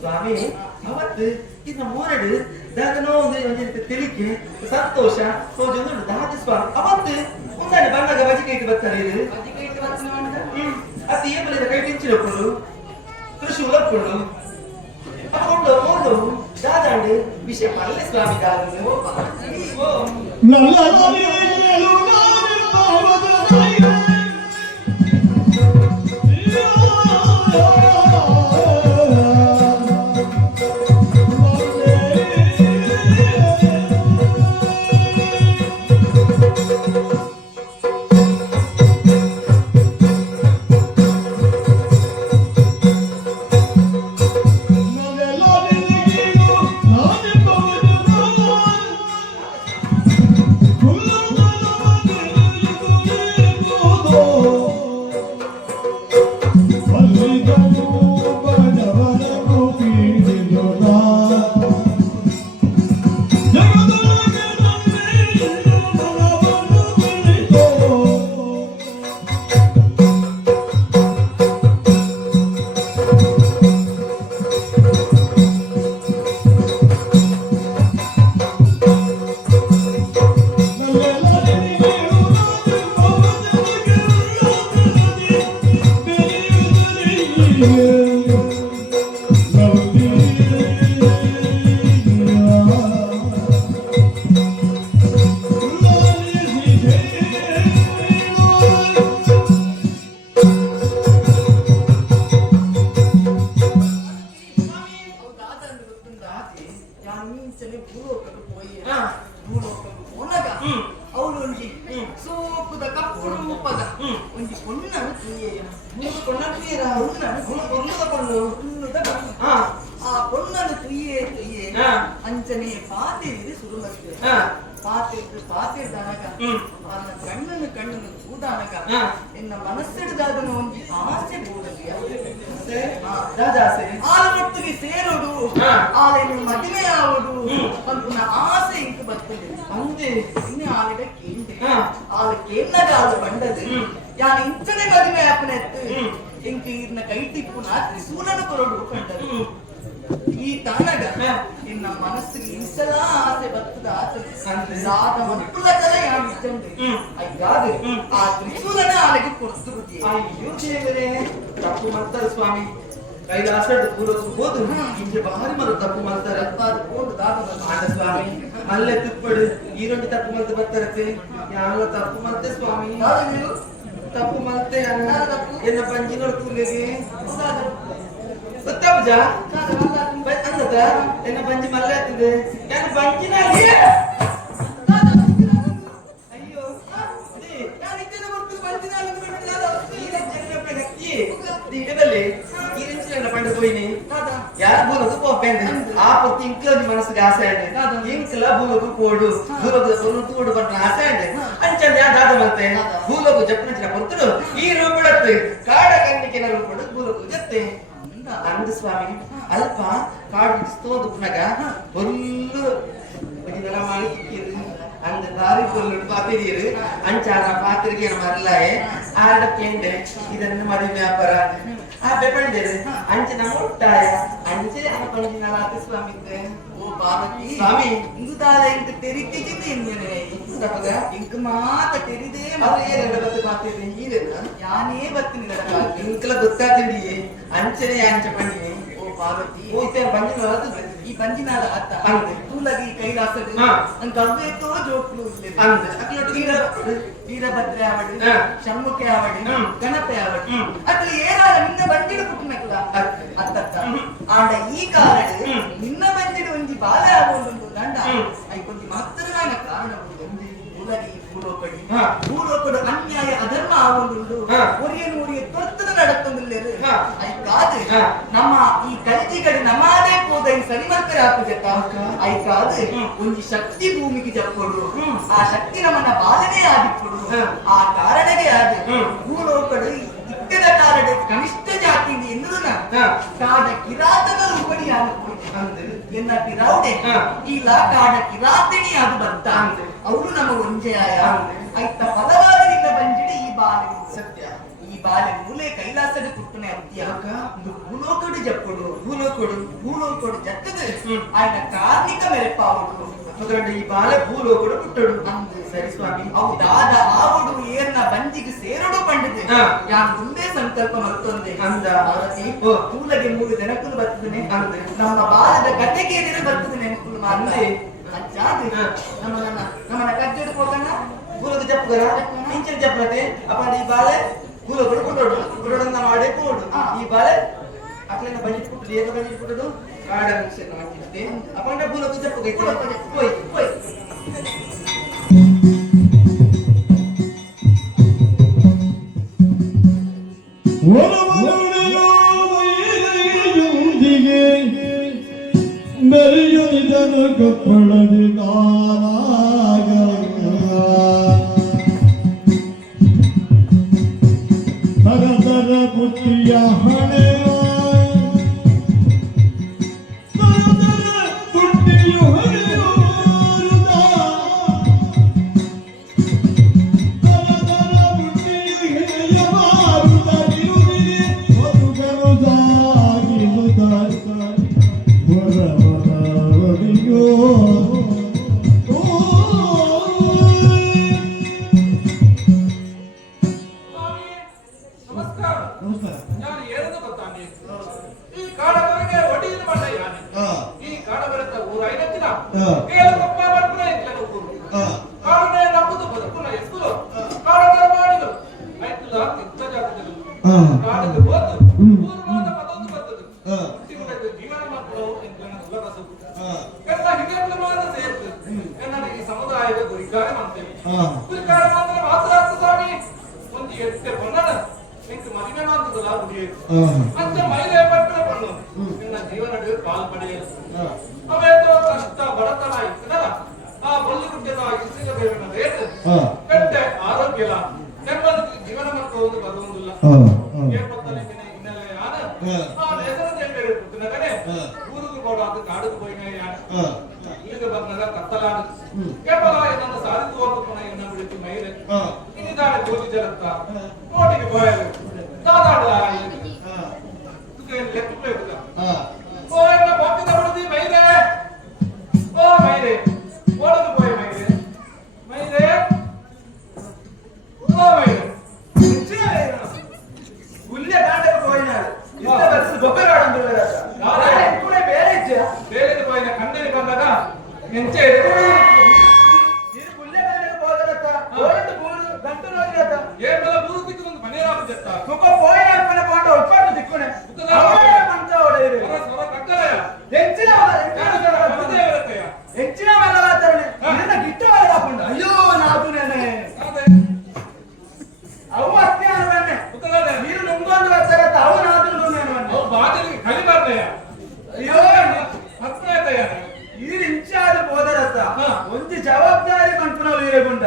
ಸ್ವಾಮಿ ಅವತ್ತು ಇನ್ನು ಮೂರಡು ದಾದನೋ ಒಂದು ತಿಳಿಕೆ ಸಂತೋಷ ಒಂದು ದಾದ ಸ್ವಾಮಿ ಅವತ್ತು ಒಂದಾನೆ ಬಣ್ಣಗ ಬಜಿಕೆ ಇಟ್ಟು ಬರ್ತಾರೆ ಇದು ಅದು ಏನ್ ಬಲಿದ ಕೈ ಟಿಂಚಿನప్పుడు ಕೃಷಿ ಉಲಪ್ಪುಡು ಅప్పుడు ಮೂರು ದಾದಾಂಡು ವಿಷಯ ಪಲ್ಲೆ ಸ್ವಾಮಿ ದಾದ ಪಾತಿರ್ದಾನಗ ಅವನ ಕಣ್ಣನ್ನು ಕೂದಾನಗ ಎನ್ನ ಮನಸ್ಸಿಡ್ದಾದನು ಒಂದು ಆಸೆ ಮೂಡಲಿಯ ಆಲೊಟ್ಟಿಗೆ ಸೇರೋದು ಆಲೆಯನ್ನು ಮದುವೆ ಆಗುದು ಅಂತ ಆಸೆ ಇಂಕು ಬರ್ತದೆ ಅಂದೆ ಇನ್ನು ಆಲಿಡ ಕೇಂದ್ರ ಆಳು ಕೇಂದ್ರಗ ಆಳು ಬಂಡದು ಯಾನು ಇಂಚನೆ ಮದುವೆ ಆಪನೆ ಇಂಕ ಇರ್ನ ಕೈ ಟಿಪ್ಪುನ ತ್ರಿಶೂಲನ ಕೊರಡು ಕಂಡದು ಈ ತಾನಗ ನಿನ್ನ ಮನಸ್ಸಿಗೆ ಇಂಸಲ ಆಸೆ ಬರ್ತದ ಆತ ಮಕ್ಕಳ ಕಲ ಯಾವಿದ್ದಂಡೆ ಅಯ್ಯಾದೆ ಆ ತ್ರಿಶೂಲನ ಆನೆಗೆ ಕೊಡ್ತಿರುತ್ತೀ ಅಯ್ಯೋ ದೇವರೇ ತಪ್ಪು ಮಾಡ್ತಾರೆ ಸ್ವಾಮಿ ಕೈಲಾಸಡ್ ಕೂಡೋದು ಹೋದು ಇಂಜೆ ಭಾರಿ ಮರ ತಪ್ಪು ಮಾಡ್ತಾರೆ ಆದ ಸ್ವಾಮಿ ಅಲ್ಲೇ ತಿಪ್ಪಡು ಈರೊಂದು ತಪ್ಪು ಮಲ್ತೆ ಬರ್ತಾರತ್ತೆ ಯಾವ ತಪ್ಪು ಮಲ್ತೆ ಸ್ವಾಮಿ ತಪ್ಪು ಮಲ್ತೆ ಎನ್ನ ಪಂಜಿನೋಡ್ ಕೂಲಿಗೆ ಗೊತ್ತಾಪಜ ಅಂದದ ಎನ್ನ ಪಂಜಿ ಮಲ್ಲೆ ಆಗ್ತದೆ ನನ್ನ ಪಂಜಿನ ಅಯ್ಯೋ పండు పోయి యా బూలకు పోపేంది ఆ పొత్తి ఇంట్లో మనసుకు ఆశ అండి ఇంట్లో బూలకు పోడు బూలకు తోడు పట్ల ఆశ అండి అంచండి ఆ దాద మల్తే బూలకు చెప్పిన పొత్తుడు ఈ రూపుడత్తి కాడ కన్నికిన రూపుడు బూలకు చెప్తే ಅಂದ ಸ್ವಾಮಿ ಅಲ್ಪ ಕಾಡು ಸ್ತೋದುನಗ ಒಲ್ಲು ಒಂದಿನ ಮಾಡಿ அந்த தாரி பொருள் பாத்திரீரு அஞ்சார பாத்திரிக்கு நம்ம வரலாயே ஆட கேண்டே இதென்ன மதி ವ್ಯಾಪಾರ ಆ ಬೆಪಂದೇರು ಅಂಚೆ ನಮ್ಮ ಒಟ್ಟಾಯ ಅಂಚೆ ಆ ಪಂಜಿನಾಲಾತ ಸ್ವಾಮಿಗೆ ಓ ಪಾರ್ವತಿ ಸ್ವಾಮಿ ಇಂಗುದಾಲ ಇಂಕ ತೆರಿಕೆಜಿಂದ ಎಂದೇನೆ ಇಂಕುದಪಗ ಇಂಕ ಮಾತ ತೆರಿದೇ ಮತ್ತೆ ಏನೆಲ್ಲ ಬತ್ತು ಪಾತಿರಿ ಈರೆನ ಯಾನೇ ಬತ್ತಿನಿ ನಡಕ ಇಂಕಲ ಗೊತ್ತಾತಿಂಡಿ ಅಂಚನೆ ಅಂಚ ಪಂಜಿನಿ ಓ ಪಾರ್ವತಿ ಓ ಇತ್ತೆ ಪಂಜಿನಾಲಾತ ಈ ಪಂಜಿನಾಲ ಅತ್ತ ಅಂದೆ ತೂಲಗಿ ಕೈಲಾಸದು ಅಂಕ ಅವ್ವೇತೋ ಜೋಕ್ಲು ಇಲ್ಲೆ ಅಂದೆ ಅಕ್ಲೊಟ್ಟು ವೀರಭದ್ರ ಆವಡಿ ಷಣ್ಮುಖ ಆವಡಿ ಗಣಪತಿ ಆವಡಿ ಅಕ್ಲಿ ಏರಾಲ ನಿನ್ನ ಬಂದಿಡು ಕುಟುಂಬಕ್ಕಲ ಅತ್ತತ್ತ ಆಂಡ ಈ ಕಾರಣ ನಿನ್ನ ಬಂದಿಡು ಒಂಜಿ ಬಾಲೆ ಆಗೋದು ದಂಡ ಐಕೊಂಡಿ ಮಾತ್ರನ ಕಾರಣ ಉಲಗಿ ಭೂಲೋಕಡು ಅನ್ಯಾಯ ಅಧರ್ಮ ಆಗೋದು ಒರಿಯ ತೊತ್ತದ ನಡತ್ತೊಂದಿಲ್ಲೇರು ಐ ಕಾದು ನಮ್ಮ ಈ ಕಲ್ಜಿಗಡಿ ನಮಾದೇ ಹೋದ ಈ ಸರಿಮರ್ಕರೆ ಹಾಕುಜತ್ತ ಐ ಕಾದು ಒಂಜಿ ಶಕ್ತಿ ಭೂಮಿಗೆ ಜಪ್ಪಡು ಆ ಶಕ್ತಿ ನಮ್ಮನ್ನ ಬಾಲನೆ ಆಗಿಪ್ಪಡು ಆ ಕಾರಣಗೆ ಆದ ಭೂಲೋಕಡು ಇಕ್ಕದ ಕಾರಣ ಕನಿಷ್ಠ ಜಾತಿ ಎನ್ನುವುದನ್ನ ಕಾಡ ಕಿರಾತನ ರೂಪಡಿ ಆಗುವುದು ಎನ್ನ ಪಿರಾವುಡೆ ಇಲ್ಲ ಕಾಡ ಕಿರಾತಣಿ ಅದು ಬಂತ ಅವರು ನಮ್ಮ ಒಂಜೆಯಾಯ ಐತ ಪದವಾದ ನಿನ್ನ ಬಂಜಿಡಿ ಈ ಬಾಲೆ ಸತ್ಯ ಈ ಬಾಲೆ ಮೂಲೆ ಕೈಲಾಸದ ಕುಟ್ಟನೆ ಅತ್ಯಾಗ ಒಂದು ಭೂಲೋಕಡು ಜಪ್ಪಡು ಭೂಲೋಕಡು ಜತ್ತದು ఆయన ಕಾರ್ಮಿಕ ಮೆರೆಪಾವಡು ಅದರಲ್ಲಿ ಈ ಬಾಲೆ ಭೂಲೋಕಡು ಕುಟ್ಟಡು ಸರಿ ಸ್ವಾಮಿ ಹೌದಾದ ಆವಡು ಏರ್ನ ಬಂಜಿಗೆ ಸೇರಡು ಪಂಡಿದೆ ಯಾನ್ ಮುಂದೆ ಸಂಕಲ್ಪ ಮತ್ತೊಂದೆ ಅಂದ ಭೂಲಗೆ 3 ದಿನಕ್ಕೂ ಬರ್ತದೆ ನಮ್ಮ ಬಾಲದ ಕತೆಗೆ ಎದುರು ಬರ್ತದೆ ನೆನಪು ಅಂದೆ ಅಜ್ಜಾದು ನಮ್ಮನ್ನ ಕಜ್ಜೆಡು ಹೋಗಣ ಭೂಲದ ಜಪ್ಪಗರ ಇಂಚಿನ ಜಪ್ಪರತೆ ಅಪ್ಪ ಈ ಬಾಲೆ ಭೂಲೋಕಡು ಕುಟ್ಟೋಡು ಮಾಡೇ ಕೂಡು ಈ ಬಾಲೆ ಅಕ್ಲೆನ ಬಂಜಿ ಕುಟ್ಟದು ಏಕ ಬಂಜಿ ಕುಟ್ಟದು ಕಾಡ ಮುಗಿಸೇನ ಮಾಡ್ತಿದ್ದೆ ಅಪ್ಪಂಡ ಭೂಲೋಕ ಜಪ್ಪಗೈತೆ ಹೋಯ್ ಮೆರೆಯುವುದನ್ನು ಕಪ್ಪಳದಿ ಕಾಲಾಗ ತರತರ ಪುಟ್ಟಿಯ ಹಣೆಯ ತರತರ ಪುಟ್ಟಿಯು ಹಣೆಯೋರುದ ತರತರ ಪುಟ್ಟಿಯು ಹೆಣೆಯಬಾರುದ ಇರುವಿರಿ ಬದುಕನು ಸಾಗಿಸುತ್ತ ಸಮುದಾಯದ ಗುರಿಕಾರೆ ಮಾಡ್ತೇವೆ ಗುರಿಕಾರೆ ಮಾತ್ರ ಸ್ವಾಮಿ ಒಂದು 8 ಬಣ್ಣನ ಮದುವೆ ಮಾಡ್ತದಲ್ಲ ಅಂತ ಮಹಿಳೆ ಪಟ್ಟಣ ಬಣ್ಣ ನಿನ್ನ ಜೀವನ ಪಾಲ್ಪಡೆಯಲು ಅವೇದೋ ಕಷ್ಟ ಬಡತನ ಇರ್ತದಲ್ಲ ಆ ಬಲ್ಲಿಗುಡ್ಡದ ಗಂಟೆ ಆರೋಗ್ಯ ಇಲ್ಲ ನೆಮ್ಮದಿ ಜೀವನ ಮತ್ತು ಒಂದು ಬದುಕುವುದಿಲ್ಲ ಹಿನ್ನೆಲೆ ಊರಿಗೆ ಕೂಡ ಅದು ಕಾಡುದು ಹೋಯ್ನ ಈಗ ಬಂದಾಗ ಕತ್ತಲಾಡು ಕೇವಲ ಇದನ್ನು ಸಾಧಿತು ಹೋಗ್ಬೇಕು ಎನ್ನ ಬಿಡುತ್ತಿ ಮೈರೆ ಇನ್ನಿದ್ದಾರೆ ಗೋಧಿ ಜಲತ್ತ ನೋಟಿಗೆ ಹೋಯಲು ದಾದಾಡ ಲೆಕ್ಕ ಓ ಎನ್ನ ಬಾಪಿದ ಬಿಡುದಿ ಮೈರೆ ಓ ಮೈರೆ ಓಡದು ಹೋಯ್ ಮೈರೆ ಮೈರೆ ಓ ಮೈರೆ ಹುಲ್ಲೆ ಕಾಂಡಕ್ಕೆ ಹೋಯ್ನಾಡು ಇಂಥ ಬಸ್ ಗೊಬ್ಬರಾಡು ಕೂಡ ಬೇರೆ ಇಚ್ಛೆ ಬೇರೆ ಹೋಯ್ನ ಕಣ್ಣಿಗೆ ಬಂದಾಗ ಎಂಚೆ ಇದು ಹುಲ್ಲೆ ಕಾಂಡಕ್ಕೆ ಹೋದರತ್ತ ಓಡಂದು ಮೂರು ಗಂಟು ನೋಡಿರತ್ತ ಏನೆಲ್ಲ ಮೂರು ದಿಕ್ಕು ಒಂದು ಮನೆ ರಾಜತ್ತ ತುಕ ಪೋಯ ಅಪ್ಪನ ಕೊಂಡ ಉಟ್ಪಾಡು ದಿಕ್ಕುನೆ ಅವರೇ ಮಂತ ಹೊಡೆಯಿರಿ ಸ್ವರ ಕಕ್ಕಲಯ ಹೆಚ್ಚಿನ ಹೆಚ್ಚಿನ ಮಲ್ಲವಾತರಣೆ ನಿನ್ನ ಗಿಟ್ಟವಲ್ಲ ಹಾಕೊಂಡ ಅಯ್ಯೋ ನಾದು ನೆನೆ ಅವು ಅತ್ಯಾನ ಬನ್ನೆ ನೀರು ನುಂಗೊಂದು ವರ್ಷಗತ್ತ ಅವು ನಾದು ನುಂಗೇನು ಬನ್ನೆ ಅವು ಬಾಜಲಿಗೆ ಕಲಿಬಾರ್ದಯ್ಯ ಅಯ್ಯೋ ಹತ್ತೈತಯ್ಯ ಈ ಇಂಚಾದ ಹೋದರತ್ತ ಒಂದು ಜವಾಬ್ದಾರಿ ಮನ್ಪುನವು ಇರಗುಂಡ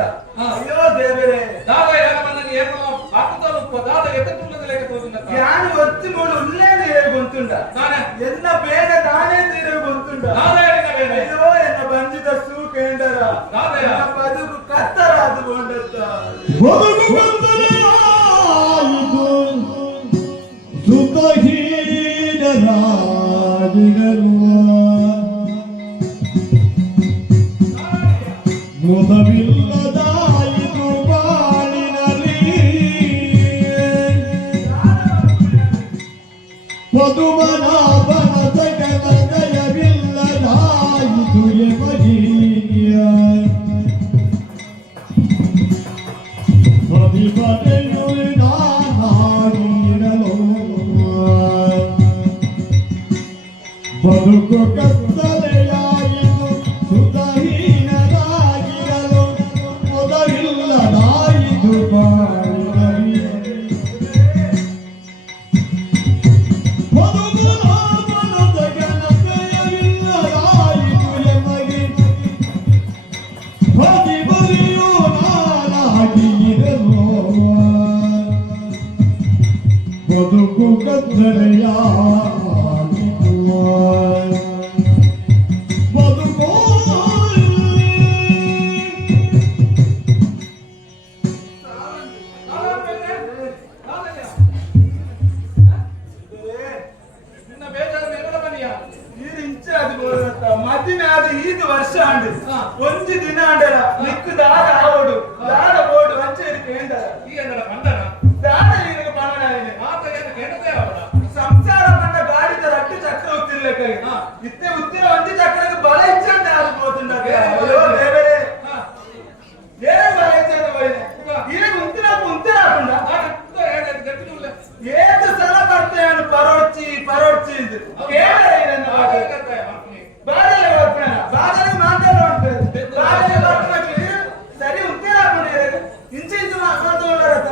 ಅಯ್ಯೋ ದೇವರೇ ದಾದ ಯಾರನ್ನ ಏನು ಬಾಕುತ್ತ ದಾದ ಎತ್ತುಳ್ಳದ ಲೆಕ್ಕ ತೋದಿನ ಜ್ಞಾನ ಒತ್ತಿ ಮೂಡು ಉಲ್ಲೇನೆ ಇರಗುಂತುಂಡ ನಾನೇ ಎನ್ನ ಬೇಗ ನಾನೇ ಇರಗುಂತುಂಡ ದಾದ ಹೇಳಿದ ಬೇಡ ಅಯ್ಯೋ ಎನ್ನ ಬಂದಿದ ಸೂ ಕೇಂದರ ಬದುಕು ಕತ್ತರ ಅದು ಕೊಂಡತ್ತ ಮೊದವಿಲ್ಲದಾಯಿತು ಬಾಳಿನಲ್ಲಿ ಪದುಮನಾಭನ ಜಗನ ಜಯವಿಲ್ಲದಾಯಿತು ಎಮಗೀಯ ಪ್ರತಿಭಟೆಯು ನಾನಾಗಿರಲು ಬದುಕು ಕತ್ತಲೆಯಾಯಿತು ಸುಖಹೀನರಾಗಿರಲು ಮೊದಲಿಲ್ಲದಾಯಿತು ಬಾಳಿನಲ್ಲಿ ಪದುಮನಾಭನ ಜಗನ ಜಯವಿಲ್ಲದಾಯಿತು ಎಮಗಿ ಪ್ರತಿಭಟೆಯು ನಾನಾಗಿರಲು ಬದುಕು ಕತ್ತಲೆಯಾಯಿತು ಬದುಕು ನಿನ್ನ ಬೇಜಾರು ಎಗಡ ಬನ್ನಿಯ ನೀರು ಇಂಚಾದ ಹೋದರತ್ತ ಮದಿಮೆ ಆದ ಈದು ವರ್ಷ ಆಂಡು ಒಂಜಿ ದಿನ ಆಂಡರ ನಿಕ್ಕು ದಾದ ಆವಡು ದಾದ ಬೋಡು ವಂಚೇರಿ ಕೇಂದರ ಈ ಎಂದರ ಕಂಡನ ದಾದ ಈಗ ಪಣನಾಯಿನೆ ಮಾತ ಏನು ಕೆಣತೆ ಅವಳ ಸಂಸಾರ ಪಂಡ ಗಾಡಿದ ರಟ್ಟು ಚಕ್ರ ಹೋಗ್ತಿರ್ಲೆ ಕೈ ಇತ್ತೆ ಉತ್ತಿರ ಒಂಜಿ ಚಕ್ರಕ್ಕೆ ಬಲ ಇಚ್ಚಂಡ ಆಡ್ಬೋದುಂಡ ಅಯ್ಯೋ ದೇವರೇ ಬೇರೆ ಬಲ ಇಚ್ಚಂಡ ಹೋಯ್ನೆ ಈಗ ಉಂತಿರ ಹಾಕೊಂಡ ಗಟ್ಟಿಲ್ಲ ಏತು ಸಲ ಬರ್ತೇನೆ ಪರೋಡ್ಚಿ ಪರೋಡ್ಚಿ ಇದು ಕೇಳರೆ ನನ್ನ ಬಾದಲೆ ಬರ್ಪಣ ಬಾದಲೆ ಮಾತಾಡ ಬಾದಲೆ ಬರ್ಪಣ ಸರಿ ಉತ್ತರ ಹಾಕೊಂಡಿರ ಇಂಚೆ ಇಂಚು ಮಾತಾಡೋರತ್ತ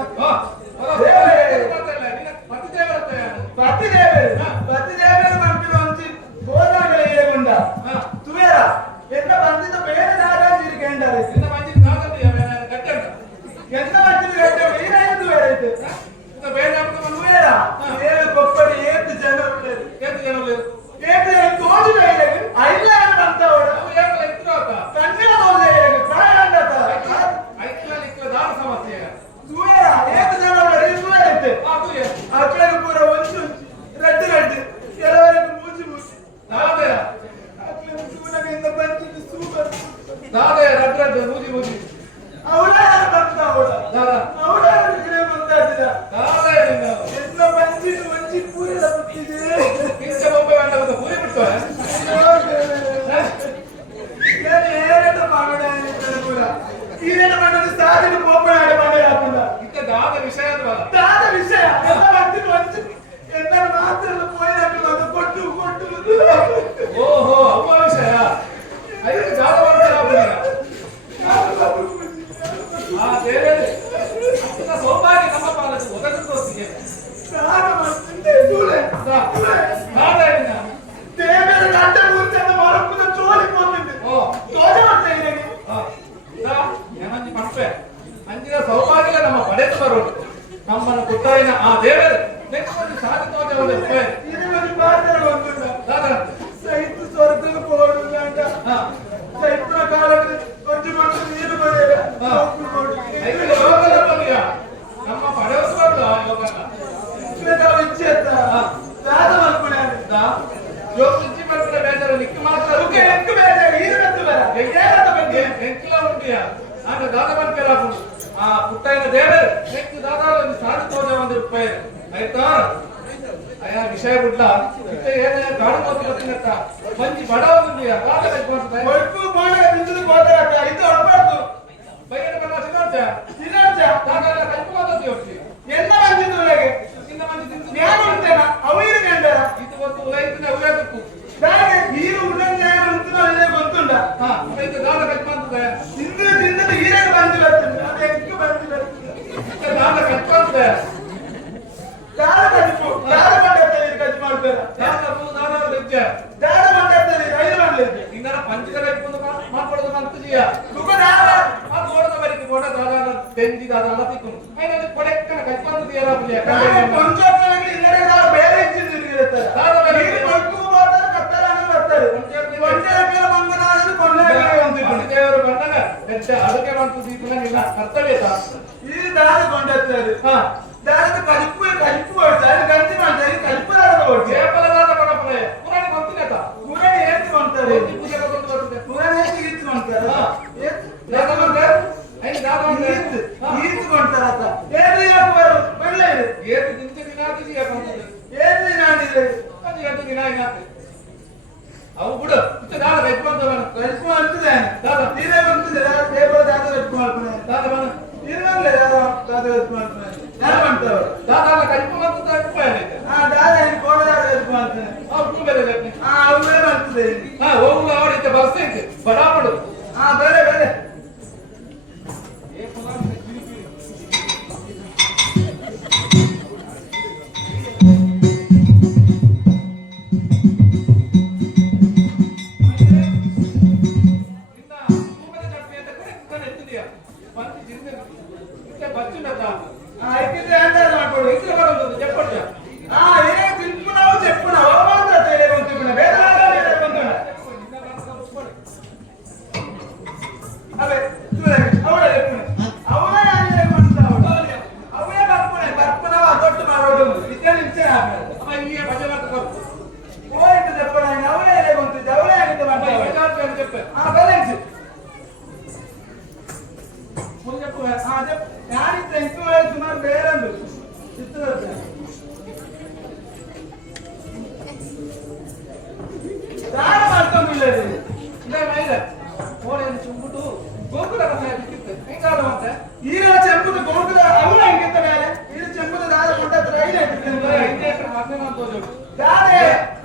ಪತಿ ದೇವರ ಮನ್ಪಿನ ಒಂಚಿ ಗೋದಾಗಳ ಏಗೊಂಡ ತುವೇರ ಎಂತ ಬಂದಿದ್ದ ಬೇರೆ ನಾರಾಜಿ ಇರ್ಕೊಂಡಾರೆ ನಿನ್ನ ಮಂದಿ ನಾಗಂದಿ ಗಟ್ಟಂಡ ಎಂತ ಬಂದಿದ್ದು ಗಟ್ಟ ಏನಾಯ್ತು ಬೇರೆ ಐತೆ ಬೇರೆ ತುವೇರ ಏಳು ಕೊಪ್ಪಡಿ ಏತು ಜನರು ಏನು ಜನರು ಏತು ತೋಜು ಐಲ್ಲಾರು ಬಂತ ಅವಡ ಏಕಲ ಇತ್ತು ಕಣ್ಣಿನ ತೋಜು ಪ್ರಾಯ ಅಂದತ ಐಕ್ಲ ದಾನ ಸಮಸ್ಯೆ ತುವೇರ ಏತು ಜನ ಅವಡ ತುವೇರ ಐತೆ ಅದು ಅಕ್ಕಳ ಪೂರ ಒಂದು ರೆಡ್ಡು ರೆಡ್ಡು ಕೆಲವರಿಗೆ ಮೂಜಿ ಮೂಜಿ ದಾದಯ ಅಕ್ಕಳ ತೂನಗಿಂದ ಬಂದಿದ್ದು ಸೂಪರ್ ದಾದಯ ರಡ್ರಡ್ಡ ಮೂಜಿ ಮೂಜಿ ಅವಳ ಬಂತ ಅವಳ ದಾದ ಅವಳ ಬಂದಾಡಿದ ದಾದಯ ಎನ್ನ ಬಂದಿದ್ದು ಒಂಜಿ ಪೂರ ಬಿಟ್ಟಿದೆ ಕಿಂಚ ಒಬ್ಬ ಗಂಡ ಬಂದ ಪೂರಿ ಬಿಟ್ಟು ಏನೇಟ ಮಾಡೋಣ ಪೂರ ಈರೇಟ ಮಾಡೋದು ಸಾಧಿನ ಪೋಪಣಾಡ ಮಾಡಿ ಹಾಕುದ ಇತ್ತ ದಾದ ವಿಷಯ ಅಲ್ವಾ ದಾದ ವಿಷಯ ಎಲ್ಲ ಬಂದಿದ್ದು ಒಂಚು ಎಲ್ಲರ ಮಾತ್ರ ಪೋಯಿನಾಕ ಅದು ಕೊಟ್ಟು ಕೊಟ್ಟು ಓಹೋ ಅವ್ವ ವಿಷಯ ಐದು ಜಾಗ ಮಾಡ್ತಾರೆ ಆ ದೇವರೇ ಪುಟ್ಟಾಯಿನ ಆ ದೇವರು ನೆಕ್ಸ್ಟ್ ಸಾಧಿತೋದೆ ಒಂದು ರೂಪಾಯಿ ఇది మాట్లాడవద్దు దాదా సైతు స్వర్గం పోడుందంట సైతు కాలకి కొంచెం కొంచెం నీరు పడేలా అయితే లోకల పనియ ನಮ್ಮ ಪಡೆವಸಲ್ಲ ಯೋಗನ ఇంకా వచ్చేస్తా దాదా అనుకున్నాను ಯೋಗಿಸಿ ಬರ್ತಾರೆ ಬೇಜಾರು ನಿಕ್ಕ ಮಾತ್ರ ఓకే ఎక్కువ ಬೇಡ ఈరತ್ತು ಬೇಡ ఎగేరత ಬಗ್ಗೆ ಎಂಕ್ಲ ಉಂಟಿಯ ಆಗ ದಾದಾ ಬಂಪೇರಾಪು ಆ ಪುಟ್ಟಾಯಿನ ದೇವರು ನೆಕ್ಸ್ಟ್ ದಾದಾಲು ಸಾಧಿತೋದೆ ಒಂದು ರೂಪಾಯಿ ಆಯ್ತಾ ಅಯ್ಯ ವಿಷಯ ಬಿಡ್ಲ ಮತ್ತೆ ಏನೇ ಗಾಡು ಮತ್ತು ಗೊತ್ತಿಲ್ಲತ್ತ ಮಂಜಿ ಬಡವನಿಯ ಕಾಲ ಕಟ್ಕೊಳ್ತಾರೆ ಒಟ್ಟು ಮಾಡಿ ನಿಂತು ಹೋದಾರತ್ತ ಇದು ಹೊರಬಾರ್ದು ಬೈಯನ ಬಲ್ಲ ಸಿನೋಚ ಸಿನೋಚ ದಾದಾ ಕಟ್ಕೊಳ್ಳೋದು ಯೋಚನೆ ಎಲ್ಲ ಮಂದಿದ್ದು ಒಳಗೆ ಇನ್ನ ಮಂದಿ ತಿಂದು ಜ್ಞಾನ ಉಂಟೇನ ಅವೈರು ಗಂಡರ ಇದು ಒಂದು ಉಲೈತಿನ ಉಳಬೇಕು దాని వీరు ఉండని ఉంటున్నా ಗೊತ್ತುಂಡ ಹಾ ಇದು ದಾದಾ ಕಟ್ಕೊಂತದೆ ತಿಂದು ತಿಂದದ ಹೀರೆ ಬಂದು ಬರ್ತದೆ ಅದು ಹೆಂಗೆ ಬಂದು ಬರ್ತದೆ ದಾದಾ ಕಟ್ಕೊಂತದೆ ದಾರ ಕಟ್ಕೊ ದಾರ ಮಾಡ್ತಾರೆ ಕಟ್ ಮಾಡ್ತಾರೆ ದಾದಾ ಬೆಚ್ಚ ದಾರ ಮಾಡ್ತಾರೆ ರೈಲು ಮಾಡ್ಲಿಕ್ಕೆ ಇನ್ನರ ಪಂಚದ ಕಟ್ಕೊಂಡು ಮಾಡ್ಕೊಳ್ಳೋದು ಮಂತ್ರಿಯ ತುಕ ದಾರ ಆ ಗೋಡದ ಬರಿಕೆ ಗೋಡ ದಾದಾ ತೆಂದಿ ದಾದಾ ಎಲ್ಲ ತಿಕ್ಕೊಂಡು ಐನದು ಕೊಡೆಕ್ಕನ ಕಟ್ಕೊಂತದೆ ಯಾರ ಬುಲಿಯ ಪಂಚಾಯತ್ನಲ್ಲಿ ಇನ್ನರೆ ದಾರ ಬೇರೆ ಇಚ್ಚಿದ್ದು ಇರುತ್ತೆ ದಾದಾ ಬೇರೆ ನೀರು ಕೊಟ್ಟು ಹೋದರೆ ಕತ್ತಲನ್ನು ಬರ್ತಾರೆ ಪಂಚಾಯತ್ಗಳ ಮಂಗನಾದರೂ ಕೊಂಡಾಗ ಅಂತಿದ್ರು ದೇವರು ಬಂದಾಗ ಬೆಚ್ಚ ಅದಕ್ಕೆ ಬಂತು ದೀಪನ ನಿನ್ನ ಕರ್ತವ್ಯ ಈ ದಾರ ಕೊಂಡಾಗ್ತಾರೆ ಹಾ ದಾರದ ಕಲಿಪು ಕೊಡ್ತಾರೆ ಗಂಜಿ ಮಾಡ್ತಾರೆ ಕಲಿಪು ದಾರ ಕೊಡ್ತಾರೆ ಕೇವಲದಾದ ಕೊಡಪಡೆ ಪುರಾಣ ಗೊತ್ತಿಲ್ಲ ಪುರಾಣ ಏರ್ತಿ ಮಾಡ್ತಾರೆ ಪೂಜೆ ಕೊಟ್ಟು ಬರುತ್ತೆ ಪುರಾಣ ಏರ್ತಿ ಗೀತು ಮಾಡ್ತಾರೆ ದಾದಾ ಬಂದ್ರೆ ಐದು ದಾದಾ ಬಂದ್ರೆ ಗೀತು ಮಾಡ್ತಾರತ್ತ ಏರ್ಲಿ ಹಾಕುವರು ಒಳ್ಳೆ ಇದೆ ಏಳು ದಿನ ದಿನಾತಿ ಯಾಕಂತದೆ ಏರ್ಲಿ ನಾಡಿದೆ ಅದು 8 ದಿನ ಏನಾಗ್ತದೆ ಅವು ಬಿಡು ಇತ್ತು ದಾದಾ ಕೈಕು ಬಂದವನು ಕಲಿಪು ಅಂತಿದೆ ದಾದಾ ತೀರೆ ಬಂತಿದೆ ದೇವರ ದಾದ ಕಲಿಪು ಮಾಡ್ತಾನೆ ದಾದಾ ಬಂದ ಇರಲ್ಲ ಯಾರು ದಾದ ಕಲಿಪು ಮಾಡ್ತಾನೆ ಯಾರು ಮಾಡ್ತಾವ್ರು ದಾದಾ ಕೈಕು ಬಂದ ರೂಪಾಯಿ ಐತೆ ದಾದ ಇಲ್ಲಿ ಕೋಡ ದಾದ ಕಲಿಪು ಮಾಡ್ತಾನೆ ಅವ್ರು ಬೇರೆ ಲೆಕ್ಕ ಅವರೇ ಮಾಡ್ತದೆ ಹಾ ಹೋಗುವ ಅವಳಿದ್ದ ಬಸ್ ಐತೆ ಬಡಾಪಡು ಬೇರೆ ಬೇರೆ ಐಕ್ಯತೆ ಅಂದಾಜು ಮಾಡ್ಕೊಳ್ಳಿ ಇದ್ರೆ ಬರೋದು చెప్పండి ಏನೇ ತಿಳ್ಕೊಂಡಾವು చెప్పుకున్నావు అవమానం తెలియకుంటున్నా వేదనాలు కొంటున్నా అవే చూడండి అవడ చెప్పుకున్నా అవే అని ఏమంటావు అవే బతుకున్నావా దొట్టు మారోడు విద్య నుంచే అమ్మ ఇండియా భజన కరు పోయింది చెప్పండి ఆయన అవే లేకుంటుంది అవే అనేది మాట్లాడు అని చెప్పే బ్యాలెన్స్ ముందు చెప్పు చెప్పు ಯಾರಿದ್ರೆ ఎక్కువ ಸುಮಾರು ಬೇರಂದು ಚಿತ್ರ ದಾರ ಮಾಡ್ಕೊಂಡಿಲ್ಲದೆ ಇಲ್ಲ ಮೈದ ಓಳೆಯನ್ನು ಚುಂಬಿಟ್ಟು ಗೋಕುಲ ರಸ ಬಿಟ್ಟಿತ್ತು ಹೆಂಗಾದ ಮತ್ತೆ ಈಗ ಚೆಂಪುದ ಗೋಕುಲ ಅವಳ ಹೆಂಗಿತ್ತ ಮೇಲೆ ಇದು ಚೆಂಪುದ ದಾರ ಕೊಟ್ಟತ್ರ ಹಿಂಗೆ ಮತ್ತೆ ಮಾಡ್ಬೋದು ದಾರೆ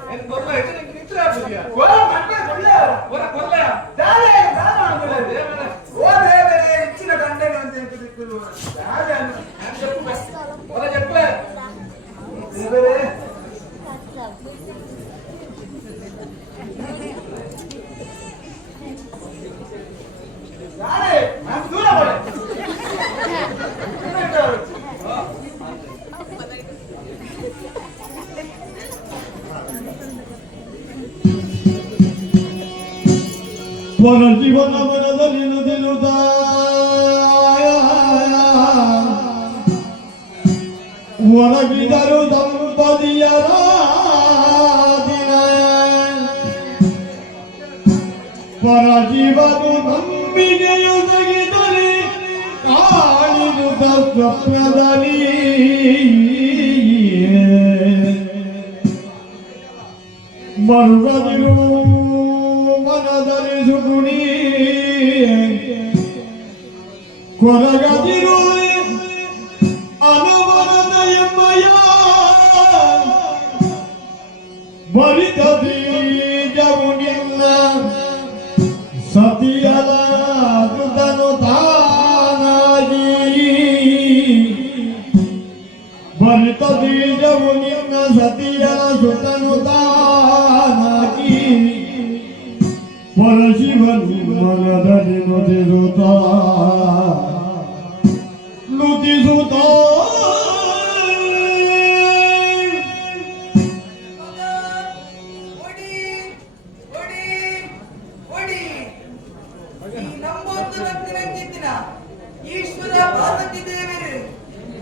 ಏನು ಗೊಲ್ಲ ಇದು ನಿಂಗೆ ನಿತ್ರ ಆಗ್ಬೋದ್ಯಾ ಓ ಮತ್ತೆ ಕೊಡ್ಲೆ ಹೊರ ಕೊಲ್ಲ ದಾರೆ ದಾರ ಮಾಡ್ಕೊಳ್ಳದೆ ಓ ದೇವರೇ ಹೆಚ್ಚಿನ ದಂಡನೆ ಅಂತ ಹೇಳ್ತಿದ್ರು ದಾರೆ ನಾನು చెప్పు ಹೊರ చెప్పే ದೇವರೇ ದಾರೆ ನಾನು ದೂರ ಬಳೆ ಸ್ವರ ಜೀವನ ಮನದಲ್ಲಿ ನುಡಿನುತ್ತ ಒಣಗಿದರು ದಂಪತಿಯರ ದಿನ ಪರ ಜೀವನು ನಂಬಿಕೆಯೊದಗಿದರೆ ಕಾಣಿದುದ ಸ್ವಪ್ನದಲ್ಲಿ ಮರುಗದಿರು ಮನದಲ್ಲಿ ಸುಗುಣಿ ಕೊರಗದಿರು ಅನವರದ ಎಂಬಯ ಬಲಿತ ಬೀಜವು ನಿನ್ನ ಸತಿಯಲ ದುದನು ತಾನಾಗಿ ಬಲಿತ ಬೀಜವು ನಿನ್ನ ಸತಿಯಲ ಸುತನು ತಾನಾಗಿ ಪರಶಿವನು ಮನದಲ್ಲಿ ನುಡಿಸುತ್ತ ಈಶ್ವರ ಪಾರ್ವತಿ ದೇವರು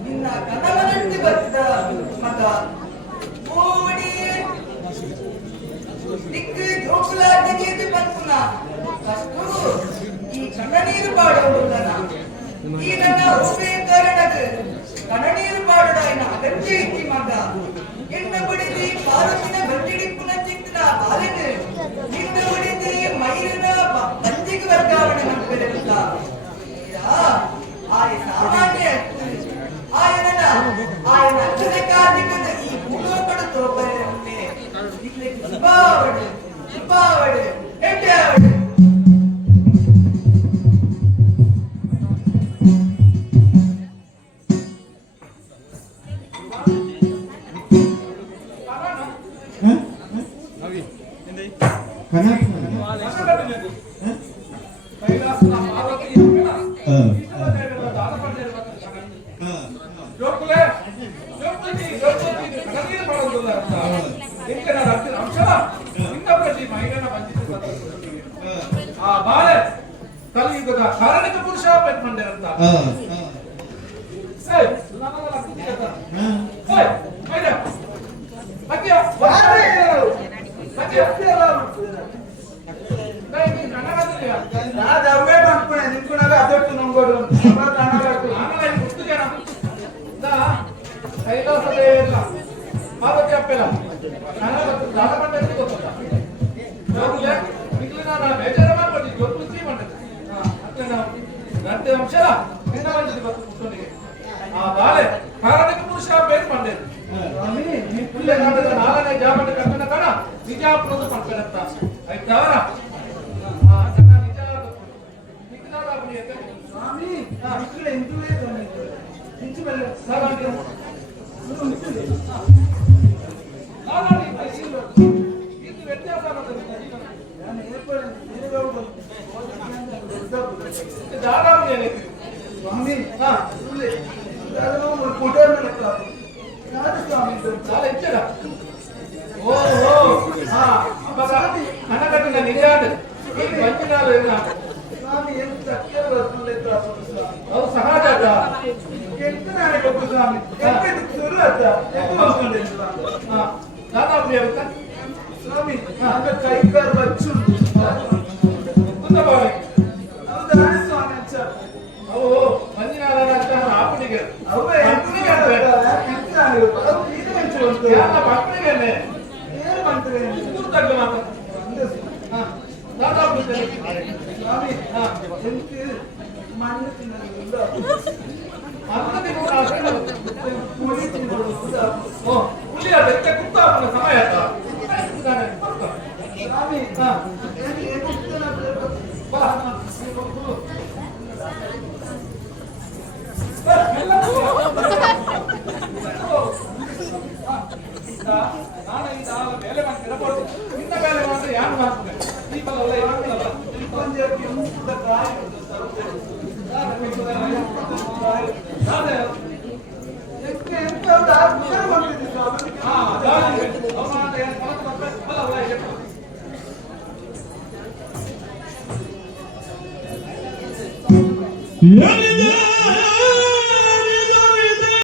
ನಿನ್ನ ಕನವನಂತೆ ಬರೆದ ಮಗ ಓಡಿ ದಿಕ್ಕು ಜೋಕುಲಾದ ಜೀತಿ ಬಂತುನ ಅಷ್ಟು ಈ ಕಣ್ಣನೀರು ಪಾಡುವುದನ್ನ ಈ ನನ್ನ ಒಬ್ಬೇ ಕಾರಣದ ಕಣ್ಣನೀರು ಪಾಡುದಾಯಿನ ಅಗತ್ಯ ಇತ್ತಿ ಮಗ ಎನ್ನ ಬಡಿದಿ ಪಾರ್ವತಿನ ಗಂಟಿಡಿಪ್ಪುನ ಚಿಕ್ಕನ ಬಾಲಿನ ನಿನ್ನ ಬಡಿದಿ ಮೈರನ ಬಂಜಿಗೆ ವರ್ಗಾವಣೆ ಮಾಡ್ತಿರುತ್ತ ಆಯ ಸಾಮಾನ್ಯ ಆಯನ ಅಕ್ಷರಕಾರ್ಯಕದ ಈ ಭೂಲೋಕದ ತೋಪರೆ ಉಂಟೆ ಇಲ್ಲಿ ಸುಬ್ಬಾವಡು ಎಡ್ಡಾವಡು ಕೈಲಾಸನ ಪಾರ್ವತಿ ಜೋಕುಲೆ ಕಣ್ಣೀರು ಮಾಡೋದಿಲ್ಲ ಅಂತ ಇಂಕೆ ನಾನು ಹತ್ತಿರ ಅಂಶನ ನಿನ್ನ ಪ್ರತಿ ಮಹಿಳೆನ ಬಂಧಿಸಿದ ಆ ಬಾಳೆ ಕಲಿಯುಗದ ಕಾರಣಿಕ ಪುರುಷ ಪೆಟ್ಮಂಡಿರಂತ ಅವೇ ಮಾಡ್ಕೊಂಡೆ ನಿಂತ್ಕೊಂಡಾಗ ಅದೊಟ್ಟು ನಂಗೋಡು ಕೈಲಾಸದೇ ಇಲ್ಲ ಪಾರ್ವತಿ ಅಪ್ಪೆಲ್ಲ ದಾನ ಮಂಡಳಿ ಗೊತ್ತಲ್ಲ ನಾನು ಬೇಜಾರ ಮಾಡ್ಕೊಂಡಿದ್ದೆ ಗೊತ್ತು ಮಾಡಿದೆ ಅತ್ತೆ ನಾವು ಗಂಟೆ ಅಂಶ ನಿನ್ನ ಮಂಡಳಿ ಗೊತ್ತಿಗೆ ಆ ಬಾಳೆ ಕಾರಣಿಕ ಪುರುಷ ಬೇರೆ ಮಾಡಿದೆ ನಾಲ್ಕನೇ ಜಾಬಂಡ ಕಣ್ಣಿನ ಕಣ ನಿಜಾಪುರದ ಪಡ್ಕೊಂಡಂತ ಆಯ್ತಾ ಸ್ವಾಮಿ ಮಕ್ಕಳು ಎಂತೂ ಇಂಚು ಮೇಲೆ ವ್ಯತ್ಯಾಸ ಸ್ವಾಮಿ ಕನಕಟ್ಟಿನ ನಿಜಾದ ಬಂಚಿನಾಲು ಇಲ್ಲ ಸ್ವಾಮಿ ಎಂತ ಅದು ಸಹಜ ಎಂತ ನಾಳೆ ಗೊತ್ತು ಸ್ವಾಮಿ ಶುರು ಆಯ್ತಾ ದಾದಾಪುರಿ ಆಗುತ್ತಾ ಸ್ವಾಮಿ ಕೈಗಾರ ಬಚ್ಚು ಕುಂದಬಾವಿ ಹೌದಾ ಸ್ವಾಮಿ ಅಚ್ಚ ಅವು ಮಂಜಿನಾದ ಆಪಣಿಗೆ ಅವೇ ಪಕ್ಕಣಿಗೆ ಏನು ಮಾಡ್ತಾರೆ ತಗ್ಲು ಮಾತ್ರ ದಾದಾಪುರಿ ಸ್ವಾಮಿ ಎಂತ ಮಣ್ಣು ತಿನ್ನೋದಿಲ್ಲ ಪುಳಿ ತಿನ್ನೋದಿಲ್ಲ ಹುಲಿಯ ಬೆತ್ತ ಕುತ್ತಾಪನ ಸಮಯ ಸ್ವಾಮಿ ನಾನು ಈಗ ಬೇಲೆ ಮಾಡ್ತಿರಬಹುದು ನಿನ್ನ ಬೇಲೆ ಮಾಡಿದ್ರೆ ಯಾರು ಮಾಡ್ತಾರೆ ದೀಪಲ್ಲ ಯಾರಲ್ಲ ಎಂತ